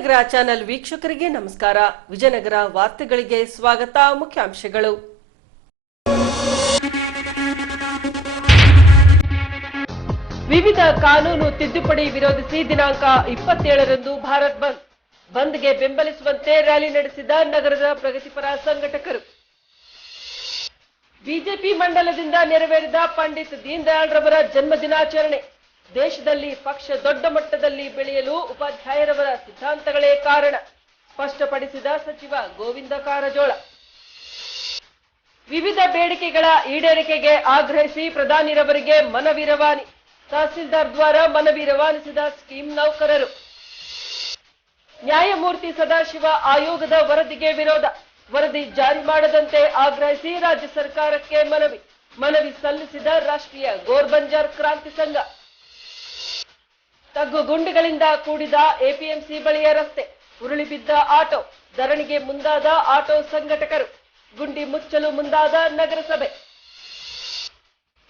Vijayanagara channel ವೀಕ್ಷಕರಿಗೆ ನಮಸ್ಕಾರ. ವಿಜಯನಗರ ವಾರ್ತೆಗಳಿಗೆ ಸ್ವಾಗತ. ಮುಖ್ಯಾಂಶಗಳು. ವಿವಿಧ ಕಾನೂನು ತಿದ್ದುಪಡಿ ವಿರೋಧಿಸಿ ದಿನಾಂಕ 27ರಂದು ಭಾರತ್ ಬಂದ್ಗೆ ಬೆಂಬಲಿಸುವಂತೆ ರ್ಯಾಲಿ ನಡೆಸಿದ ನಗರದ ಪ್ರಗತಿಪರ ಸಂಘಟಕರು. ಬಿಜೆಪಿ ಮಂಡಲದಿಂದ ನೆರವೇರಿದ ಪಂಡಿತ್ ದೀನ್ ದಯಾಳ್ ರವರ ಜನ್ಮದಿನಾಚರಣೆ. ದೇಶದಲ್ಲಿ ಪಕ್ಷ ದೊಡ್ಡ ಮಟ್ಟದಲ್ಲಿ ಬೆಳೆಯಲು ಉಪಾಧ್ಯಾಯರವರ ಸಿದ್ಧಾಂತಗಳೇ ಕಾರಣ ಸ್ಪಷ್ಟಪಡಿಸಿದ ಸಚಿವ ಗೋವಿಂದ ಕಾರಜೋಳ. ವಿವಿಧ ಬೇಡಿಕೆಗಳ ಈಡೇರಿಕೆಗೆ ಆಗ್ರಹಿಸಿ ಪ್ರಧಾನಿರವರಿಗೆ ಮನವಿ ರವಾನಿ. ತಹಸೀಲ್ದಾರ್ ದ್ವಾರ ಮನವಿ ರವಾನಿಸಿದ ಸ್ಕೀಮ್ ನೌಕರರು. ನ್ಯಾಯಮೂರ್ತಿ ಸದಾಶಿವ ಆಯೋಗದ ವರದಿಗೆ ವಿರೋಧ. ವರದಿ ಜಾರಿ ಮಾಡದಂತೆ ಆಗ್ರಹಿಸಿ ರಾಜ್ಯ ಸರ್ಕಾರಕ್ಕೆ ಮನವಿ ಸಲ್ಲಿಸಿದ ರಾಷ್ಟ್ರೀಯ ಗೋರ್ಬಂಜಾರ್ ಕ್ರಾಂತಿ ಸಂಘ. ತಗ್ಗು ಗುಂಡಿಗಳಿಂದ ಕೂಡಿದ ಎಪಿಎಂಸಿ ಬಳಿಯ ರಸ್ತೆ. ಉರುಳಿ ಬಿದ್ದ ಆಟೋ. ಧರಣಿಗೆ ಮುಂದಾದ ಆಟೋ ಸಂಘಟಕರು. ಗುಂಡಿ ಮುಚ್ಚಲು ಮುಂದಾದ ನಗರಸಭೆ.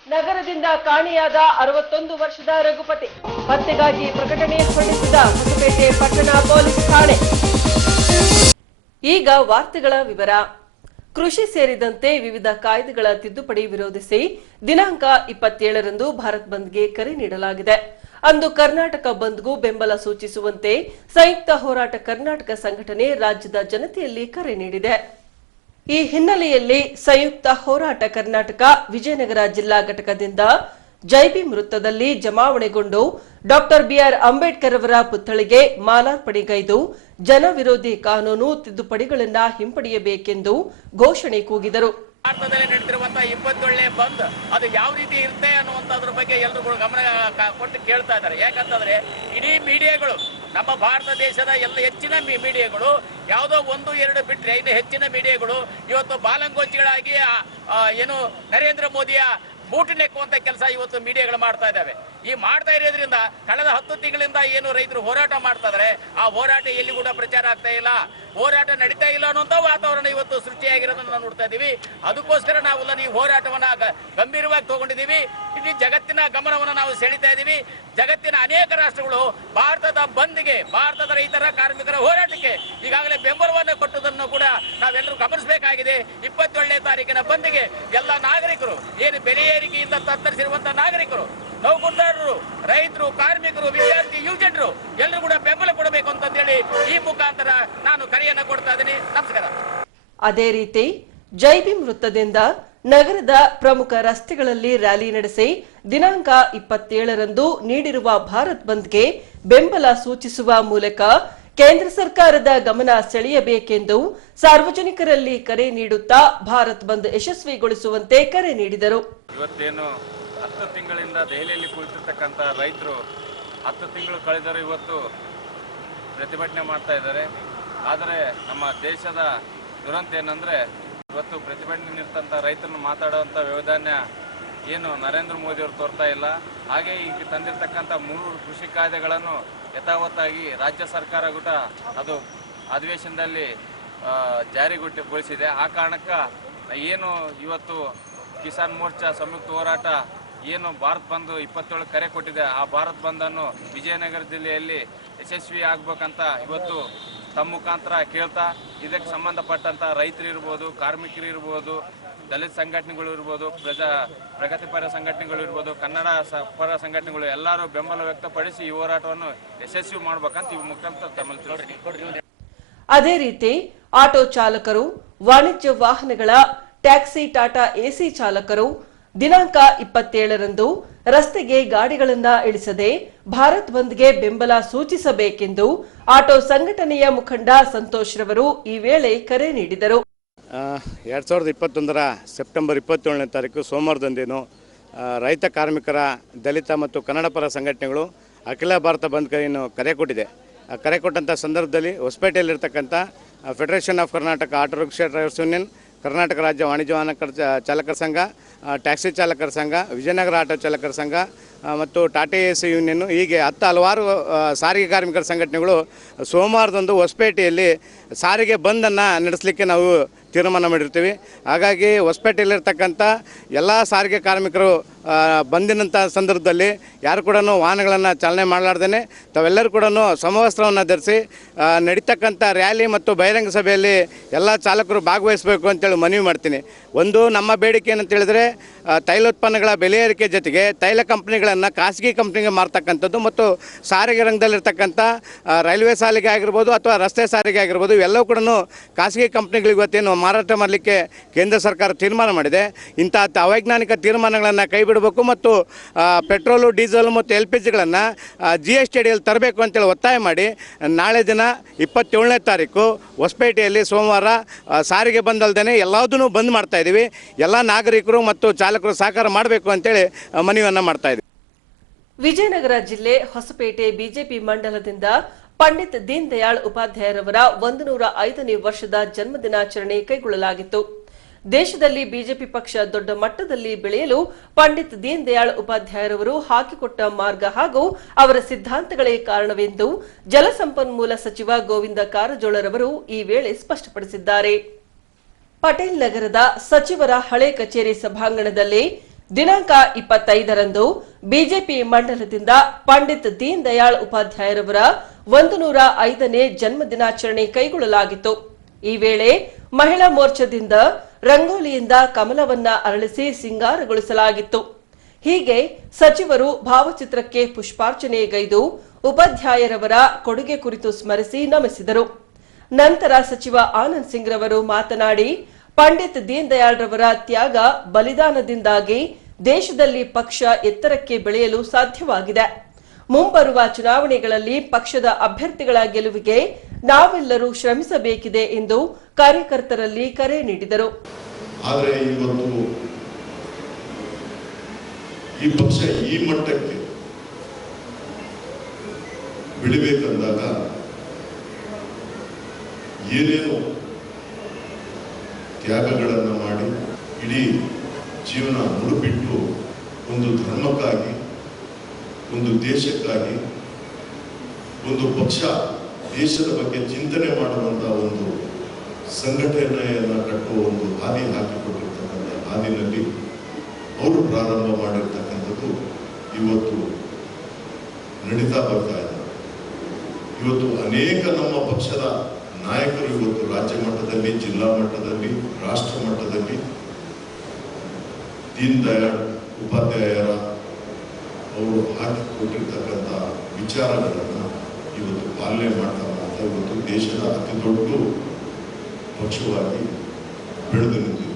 ನಗರದಿಂದ ಕಾಣೆಯಾದ 61 ವರ್ಷದ ರಘುಪತಿ ಪತ್ತೆಗಾಗಿ ಪ್ರಕಟಣೆ ಹೊರಡಿಸಿದ ಹೊಸಪೇಟೆ ಪಟ್ಟಣ ಪೊಲೀಸ್ ಠಾಣೆ. ಈಗ ವಾರ್ತೆಗಳ ವಿವರ. ಕೃಷಿ ಸೇರಿದಂತೆ ವಿವಿಧ ಕಾಯ್ದೆಗಳ ತಿದ್ದುಪಡಿ ವಿರೋಧಿಸಿ ದಿನಾಂಕ 27ರಂದು ಭಾರತ್ ಬಂದ್ಗೆ ಕರೆ ನೀಡಲಾಗಿದೆ. ಅಂದು ಕರ್ನಾಟಕ ಬಂದ್ಗೂ ಬೆಂಬಲ ಸೂಚಿಸುವಂತೆ ಸಂಯುಕ್ತ ಹೋರಾಟ ಕರ್ನಾಟಕ ಸಂಘಟನೆ ರಾಜ್ಯದ ಜನತೆಯಲ್ಲಿ ಕರೆ ನೀಡಿದೆ. ಈ ಹಿನ್ನೆಲೆಯಲ್ಲಿ ಸಂಯುಕ್ತ ಹೋರಾಟ ಕರ್ನಾಟಕ ವಿಜಯನಗರ ಜಿಲ್ಲಾ ಘಟಕದಿಂದ ಜೈಬೀಂ ವೃತ್ತದಲ್ಲಿ ಜಮಾವಣೆಗೊಂಡು ಡಾಕ್ಟರ್ ಬಿಆರ್ ಅಂಬೇಡ್ಕರ್ ಅವರ ಪುತ್ಥಳಿಗೆ ಮಾಲಾರ್ಪಣೆಗೈದು ಜನ ವಿರೋಧಿ ಕಾನೂನು ತಿದ್ದುಪಡಿಗಳನ್ನು ಹಿಂಪಡೆಯಬೇಕೆಂದು ಘೋಷಣೆ ಕೂಗಿದರು. ಭಾರತದಲ್ಲಿ ನಡೆದಿರುವಂತಹ 27ನೇ ಬಂದ್ ಅದು ಯಾವ ರೀತಿ ಇರುತ್ತೆ ಅನ್ನುವಂಥದ್ರ ಬಗ್ಗೆ ಎಲ್ಲರೂ ಗಮನ ಕೊಟ್ಟು ಕೇಳ್ತಾ ಇದ್ದಾರೆ. ಯಾಕಂತಂದ್ರೆ ಇಡೀ ಮೀಡಿಯಾಗಳು, ನಮ್ಮ ಭಾರತ ದೇಶದ ಹೆಚ್ಚಿನ ಮೀಡಿಯಾಗಳು, ಯಾವುದೋ 1-2 ಬಿಟ್ರೆ ಇನ್ನು ಹೆಚ್ಚಿನ ಮೀಡಿಯಾಗಳು ಇವತ್ತು ಬಾಲಂಗೋಚಿಗಳಾಗಿ ಏನು ನರೇಂದ್ರ ಮೋದಿಯ ಬೂಟು ನೆಕ್ಕುವಂತ ಕೆಲಸ ಇವತ್ತು ಮೀಡಿಯಾಗಳು ಮಾಡ್ತಾ ಇದ್ದಾವೆ. ಈ ಮಾಡ್ತಾ ಇರೋದ್ರಿಂದ ಕಳೆದ 10 ತಿಂಗಳಿಂದ ಏನು ರೈತರು ಹೋರಾಟ ಮಾಡ್ತಾ ಇದಾರೆ, ಆ ಹೋರಾಟ ಎಲ್ಲಿ ಕೂಡ ಪ್ರಚಾರ ಆಗ್ತಾ ಇಲ್ಲ, ಹೋರಾಟ ನಡೀತಾ ಇಲ್ಲ ಅನ್ನುವಂತ ವಾತಾವರಣ ಇವತ್ತು ಸೃಷ್ಟಿಯಾಗಿರೋದನ್ನ ನಾವು ನೋಡ್ತಾ ಇದೀವಿ. ಅದಕ್ಕೋಸ್ಕರ ನಾವೆಲ್ಲ ಈ ಹೋರಾಟವನ್ನ ಗಂಭೀರವಾಗಿ ತಗೊಂಡಿದ್ದೀವಿ. ಇಡೀ ಜಗತ್ತಿನ ಗಮನವನ್ನು ನಾವು ಸೆಳೀತಾ ಇದ್ದೀವಿ. ಜಗತ್ತಿನ ಅನೇಕ ರಾಷ್ಟ್ರಗಳು ಭಾರತದ ಬಂದ್ಗೆ, ಭಾರತದ ರೈತರ ಕಾರ್ಮಿಕರ ಹೋರಾಟಕ್ಕೆ ಈಗಾಗಲೇ ಬೆಂಬಲವನ್ನು ಕೊಟ್ಟುದನ್ನು ಕೂಡ ನಾವೆಲ್ಲರೂ ಗಮನಿಸಬೇಕಾಗಿದೆ. 27ನೇ ತಾರೀಕಿನ ಬಂದ್ಗೆ ಎಲ್ಲ ನಾಗರಿಕರು, ಏನು ಬೆಲೆ ಏರಿಕೆಯಿಂದ ತತ್ತರಿಸಿರುವಂತಹ ನಾಗರಿಕರು, ನೌಕರದಾರರು, ರೈತರು, ಕಾರ್ಮಿಕರು, ವಿದ್ಯಾರ್ಥಿ, ಯುವಜನರು ಎಲ್ಲರೂ ಕೂಡ ಬೆಂಬಲ ಕೊಡಬೇಕು ಅಂತ ಹೇಳಿ ಈ ಮುಖಾಂತರ ನಾನು ಕರೆಯನ್ನು ಕೊಡ್ತಾ ಇದ್ದೀನಿ. ನಮಸ್ಕಾರ. ಅದೇ ರೀತಿ ಜೈಬೀಂ ವೃತ್ತದಿಂದ ನಗರದ ಪ್ರಮುಖ ರಸ್ತೆಗಳಲ್ಲಿ ರ್ಯಾಲಿ ನಡೆಸಿ ದಿನಾಂಕ 27ರಂದು ನೀಡಿರುವ ಭಾರತ್ ಬಂದ್ಗೆ ಬೆಂಬಲ ಸೂಚಿಸುವ ಮೂಲಕ ಕೇಂದ್ರ ಸರ್ಕಾರದ ಗಮನ ಸೆಳೆಯಬೇಕೆಂದು ಸಾರ್ವಜನಿಕರಲ್ಲಿ ಕರೆ ನೀಡುತ್ತಾ ಭಾರತ್ ಬಂದ್ ಯಶಸ್ವಿಗೊಳಿಸುವಂತೆ ಕರೆ ನೀಡಿದರು. ಇವತ್ತೇನು 10 ತಿಂಗಳಿಂದ ದೆಹಲಿಯಲ್ಲಿ ಕುಳಿತಿರ್ತಕ್ಕಂಥ ರೈತರು 10 ತಿಂಗಳು ಕಳೆದರೂ ಇವತ್ತು ಪ್ರತಿಭಟನೆ ಮಾಡ್ತಾ ಇದ್ದಾರೆ. ಆದರೆ ನಮ್ಮ ದೇಶದ ದುರಂತ ಏನಂದರೆ ಇವತ್ತು ಪ್ರತಿಭಟನೆ ನಿರ್ತಂಥ ರೈತರನ್ನು ಮಾತಾಡುವಂಥ ವ್ಯವಧಾನ ಏನು ನರೇಂದ್ರ ಮೋದಿ ಅವರು ತೋರ್ತಾ ಇಲ್ಲ. ಹಾಗೆ ಈಗ ತಂದಿರತಕ್ಕಂಥ 3 ಕೃಷಿ ಕಾಯ್ದೆಗಳನ್ನು ಯಥಾವತ್ತಾಗಿ ರಾಜ್ಯ ಸರ್ಕಾರ ಕೂಡ ಅದು ಅಧಿವೇಶನದಲ್ಲಿ ಜಾರಿಗೊಳಿಸಿದೆ. ಆ ಕಾರಣಕ್ಕೆ ಏನು ಇವತ್ತು ಕಿಸಾನ್ ಮೋರ್ಚಾ ಸಂಯುಕ್ತ ಹೋರಾಟ ಏನು ಭಾರತ್ ಬಂದ್ 27 ಕರೆ ಕೊಟ್ಟಿದೆ, ಆ ಭಾರತ್ ಬಂದನ್ನು ವಿಜಯನಗರ ಜಿಲ್ಲೆಯಲ್ಲಿ ಯಶಸ್ವಿ ಆಗ್ಬೇಕಂತ ಇವತ್ತು ತಮ್ಮ ಮುಖಾಂತರ ಕೇಳ್ತಾ, ಇದಕ್ಕೆ ಸಂಬಂಧಪಟ್ಟಂತ ರೈತರು ಇರ್ಬೋದು, ಕಾರ್ಮಿಕರು ಇರ್ಬೋದು, ದಲಿತ ಸಂಘಟನೆಗಳು ಇರ್ಬೋದು, ಪ್ರಗತಿಪರ ಸಂಘಟನೆಗಳು ಇರ್ಬೋದು, ಕನ್ನಡ ಪರ ಸಂಘಟನೆಗಳು ಎಲ್ಲರೂ ಬೆಂಬಲ ವ್ಯಕ್ತಪಡಿಸಿ ಈ ಹೋರಾಟವನ್ನು ಯಶಸ್ವಿ ಮಾಡ್ಬೇಕಂತ ಈ ಮುಖಾಂತರ ತಮ್ಮಲ್ಲಿ ತಿಳಿಸ್ತೀನಿ. ಅದೇ ರೀತಿ ಆಟೋ ಚಾಲಕರು, ವಾಣಿಜ್ಯ ವಾಹನಗಳ ಟ್ಯಾಕ್ಸಿ, ಟಾಟಾ ಎಸಿ ಚಾಲಕರು ದಿನಾಂಕ 27ರಂದು ರಸ್ತೆಗೆ ಗಾಡಿಗಳನ್ನ ಇಳಿಸದೆ ಭಾರತ್ ಬಂದ್ಗೆ ಬೆಂಬಲ ಸೂಚಿಸಬೇಕೆಂದು ಆಟೋ ಸಂಘಟನೆಯ ಮುಖಂಡ ಸಂತೋಷ್ ರವರು ಈ ವೇಳೆ ಕರೆ ನೀಡಿದರು. 2021ರ ಸೆಪ್ಟೆಂಬರ್ 27ನೇ ತಾರೀಕು ಸೋಮವಾರದಂದೇನು ರೈತ, ಕಾರ್ಮಿಕರ, ದಲಿತ ಮತ್ತು ಕನ್ನಡ ಪರ ಸಂಘಟನೆಗಳು ಅಖಿಲ ಭಾರತ ಬಂದ್ ಕರೆ ಕೊಟ್ಟಿದೆ. ಕರೆ ಕೊಟ್ಟಂಥ ಸಂದರ್ಭದಲ್ಲಿ ಹೊಸಪೇಟೆಯಲ್ಲಿರ್ತಕ್ಕಂಥ federation of Karnataka auto rickshaw drivers union, Karnataka ರಾಜ್ಯ ವಾಣಿಜ್ಯ ವಾಹನ ಚಾಲಕರ ಸಂಘ, ಟ್ಯಾಕ್ಸಿ ಚಾಲಕರ ಸಂಘ, ವಿಜಯನಗರ ಆಟೋ ಚಾಲಕರ ಸಂಘ ಮತ್ತು ಟಾಟಾ ಎಸಿ ಯೂನಿಯನ್ ಹೀಗೆ ಹಲವಾರು ಸಾರಿಗೆ ಕಾರ್ಮಿಕರ ಸಂಘಟನೆಗಳು ಸೋಮವಾರದಂದು ಹೊಸಪೇಟೆಯಲ್ಲಿ ಸಾರಿಗೆ ಬಂದನ್ನು ನಡೆಸಲಿಕ್ಕೆ ನಾವು ತೀರ್ಮಾನ ಮಾಡಿರ್ತೀವಿ. ಹಾಗಾಗಿ ಹೊಸಪೇಟೆಯಲ್ಲಿರ್ತಕ್ಕಂಥ ಎಲ್ಲ ಸಾರಿಗೆ ಕಾರ್ಮಿಕರು ಬಂದಿನಂಥ ಸಂದರ್ಭದಲ್ಲಿ ಯಾರು ಕೂಡ ವಾಹನಗಳನ್ನು ಚಾಲನೆ ಮಾಡಲಾರ್ದೇ ತಾವೆಲ್ಲರೂ ಕೂಡ ಸಮವಸ್ತ್ರವನ್ನು ಧರಿಸಿ ನಡೀತಕ್ಕಂಥ ರ್ಯಾಲಿ ಮತ್ತು ಬಹಿರಂಗ ಸಭೆಯಲ್ಲಿ ಎಲ್ಲ ಚಾಲಕರು ಭಾಗವಹಿಸಬೇಕು ಅಂತೇಳಿ ಮನವಿ ಮಾಡ್ತೀನಿ. ಒಂದು ನಮ್ಮ ಬೇಡಿಕೆ ಏನಂತ ಹೇಳಿದರೆ ತೈಲೋತ್ಪನ್ನಗಳ ಬೆಲೆ ಏರಿಕೆ ಜೊತೆಗೆ ತೈಲ ಕಂಪ್ನಿಗಳನ್ನು ಖಾಸಗಿ ಕಂಪ್ನಿಗೆ ಮಾರ್ತಕ್ಕಂಥದ್ದು ಮತ್ತು ಸಾರಿಗೆ ರಂಗದಲ್ಲಿರ್ತಕ್ಕಂಥ ರೈಲ್ವೆ ಸಾರಿಗೆ ಆಗಿರ್ಬೋದು ಅಥವಾ ರಸ್ತೆ ಸಾರಿಗೆ ಆಗಿರ್ಬೋದು ಇವೆಲ್ಲವೂ ಕೂಡ ಖಾಸಗಿ ಕಂಪ್ನಿಗಳಿಗೆ ಇವತ್ತೇನು ಮಾರಾಟ ಮಾಡಲಿಕ್ಕೆ ಕೇಂದ್ರ ಸರ್ಕಾರ ತೀರ್ಮಾನ ಮಾಡಿದೆ. ಇಂಥ ಅವೈಜ್ಞಾನಿಕ ತೀರ್ಮಾನಗಳನ್ನು ಕೈಬಿಡಬೇಕು ಮತ್ತು ಪೆಟ್ರೋಲು, ಡೀಸೆಲ್ ಮತ್ತು LPGಗಳನ್ನು GST ಅಡಿಯಲ್ಲಿ ತರಬೇಕು ಅಂತೇಳಿ ಒತ್ತಾಯ ಮಾಡಿ ನಾಳೆ ದಿನ 27ನೇ ತಾರೀಕು ಹೊಸಪೇಟೆಯಲ್ಲಿ ಸೋಮವಾರ ಸಾರಿಗೆ ಬಂದಲ್ದೇ ಎಲ್ಲದನ್ನೂ ಬಂದ್ ಮಾಡ್ತಾಯಿದ್ದೀವಿ. ಎಲ್ಲ ನಾಗರಿಕರು ಮತ್ತು ಚಾಲಕರು ಸಹಕಾರ ಮಾಡಬೇಕು ಅಂತೇಳಿ ಮನವಿಯನ್ನು ಮಾಡ್ತಾಯಿದ್ದೀವಿ. ವಿಜಯನಗರ ಜಿಲ್ಲೆ ಹೊಸಪೇಟೆ ಬಿಜೆಪಿ ಮಂಡಲದಿಂದ ಪಂಡಿತ್ ದೀನ್ ದಯಾಳ್ ಉಪಾಧ್ಯಾಯರವರ 105ನೇ ವರ್ಷದ ಜನ್ಮದಿನಾಚರಣೆ ಕೈಗೊಳ್ಳಲಾಗಿತ್ತು. ದೇಶದಲ್ಲಿ ಬಿಜೆಪಿ ಪಕ್ಷ ದೊಡ್ಡ ಮಟ್ಟದಲ್ಲಿ ಬೆಳೆಯಲು ಪಂಡಿತ್ ದೀನ್ ದಯಾಳ್ ಉಪಾಧ್ಯಾಯರವರು ಹಾಕಿಕೊಟ್ಟ ಮಾರ್ಗ ಹಾಗೂ ಅವರ ಸಿದ್ಧಾಂತಗಳೇ ಕಾರಣವೆಂದು ಜಲಸಂಪನ್ಮೂಲ ಸಚಿವ ಗೋವಿಂದ ಕಾರಜೋಳರವರು ಈ ವೇಳೆ ಸ್ಪಷ್ಟಪಡಿಸಿದ್ದಾರೆ. ಪಟೇಲ್ ನಗರದ ಸಚಿವರ ಹಳೆ ಕಚೇರಿ ಸಭಾಂಗಣದಲ್ಲಿ ದಿನಾಂಕ 25ರಂದು ಬಿಜೆಪಿ ಮಂಡಲದಿಂದ ಪಂಡಿತ್ ದೀನ್ ದಯಾಳ್ ಉಪಾಧ್ಯಾಯರವರ 105ನೇ ಜನ್ಮದಿನಾಚರಣೆ ಕೈಗೊಳ್ಳಲಾಗಿತ್ತು. ಈ ವೇಳೆ ಮಹಿಳಾ ಮೋರ್ಚಾದಿಂದ ರಂಗೋಲಿಯಿಂದ ಕಮಲವನ್ನ ಅರಳಿಸಿ ಸಿಂಗಾರಗೊಳಿಸಲಾಗಿತ್ತು. ಹೀಗೆ ಸಚಿವರು ಭಾವಚಿತ್ರಕ್ಕೆ ಪುಷ್ಪಾರ್ಚನೆಗೈದು ಉಪಾಧ್ಯಾಯರವರ ಕೊಡುಗೆ ಕುರಿತು ಸ್ಮರಿಸಿ ನಮಿಸಿದರು. ನಂತರ ಸಚಿವ ಆನಂದ್ ಸಿಂಗ್ ರವರು ಮಾತನಾಡಿ, ಪಂಡಿತ್ ದೀನ್ ದಯಾಳ್ ರವರ ತ್ಯಾಗ ಬಲಿದಾನದಿಂದಾಗಿ ದೇಶದಲ್ಲಿ ಪಕ್ಷ ಎತ್ತರಕ್ಕೆ ಬೆಳೆಯಲು ಸಾಧ್ಯವಾಗಿದೆ. ಮುಂಬರುವ ಚುನಾವಣೆಗಳಲ್ಲಿ ಪಕ್ಷದ ಅಭ್ಯರ್ಥಿಗಳ ಗೆಲುವಿಗೆ ನಾವೆಲ್ಲರೂ ಶ್ರಮಿಸಬೇಕಿದೆ ಎಂದು ಕಾರ್ಯಕರ್ತರಲ್ಲಿ ಕರೆ ನೀಡಿದರು. ಆದರೆ ಇವತ್ತು ಈ ಪಕ್ಷ ಈ ಮಟ್ಟಕ್ಕೆ ಬೆಳಿಬೇಕಂದಾಗ ಏನೇನು ತ್ಯಾಗಗಳನ್ನು ಮಾಡಿ ಇಡೀ ಜೀವನ ಮುಡುಪಿಟ್ಟು ಒಂದು ಧರ್ಮಕ್ಕಾಗಿ, ಒಂದು ದೇಶಕ್ಕಾಗಿ, ಒಂದು ಪಕ್ಷ ದೇಶದ ಬಗ್ಗೆ ಚಿಂತನೆ ಮಾಡುವಂಥ ಒಂದು ಸಂಘಟನೆಯನ್ನು ಕಟ್ಟುವ ಒಂದು ಹಾದಿ ಹಾಕಿಕೊಟ್ಟಿರ್ತಕ್ಕಂಥ ಹಾದಿನಲ್ಲಿ ಅವರು ಪ್ರಾರಂಭ ಮಾಡಿರ್ತಕ್ಕಂಥದ್ದು ಇವತ್ತು ನಡೀತಾ ಬರ್ತಾ ಇದೆ. ಇವತ್ತು ಅನೇಕ ನಮ್ಮ ಪಕ್ಷದ ನಾಯಕರು ಇವತ್ತು ರಾಜ್ಯ ಮಟ್ಟದಲ್ಲಿ, ಜಿಲ್ಲಾ ಮಟ್ಟದಲ್ಲಿ, ರಾಷ್ಟ್ರ ಮಟ್ಟದಲ್ಲಿ ದೀನ್ ದಯಾಳ್ ಉಪಾಧ್ಯಾಯರ ಅವರು ಹಾಕಿಕೊಟ್ಟಿರ್ತಕ್ಕಂಥ ವಿಚಾರಗಳನ್ನು ಇವತ್ತು ಪಾಲನೆ ಮಾಡ್ತಾ ಇವತ್ತು ದೇಶದ ಅತಿ ದೊಡ್ಡ ಪಕ್ಷವಾಗಿ ಬೆಳೆದು ನಿಂತಿದೆ.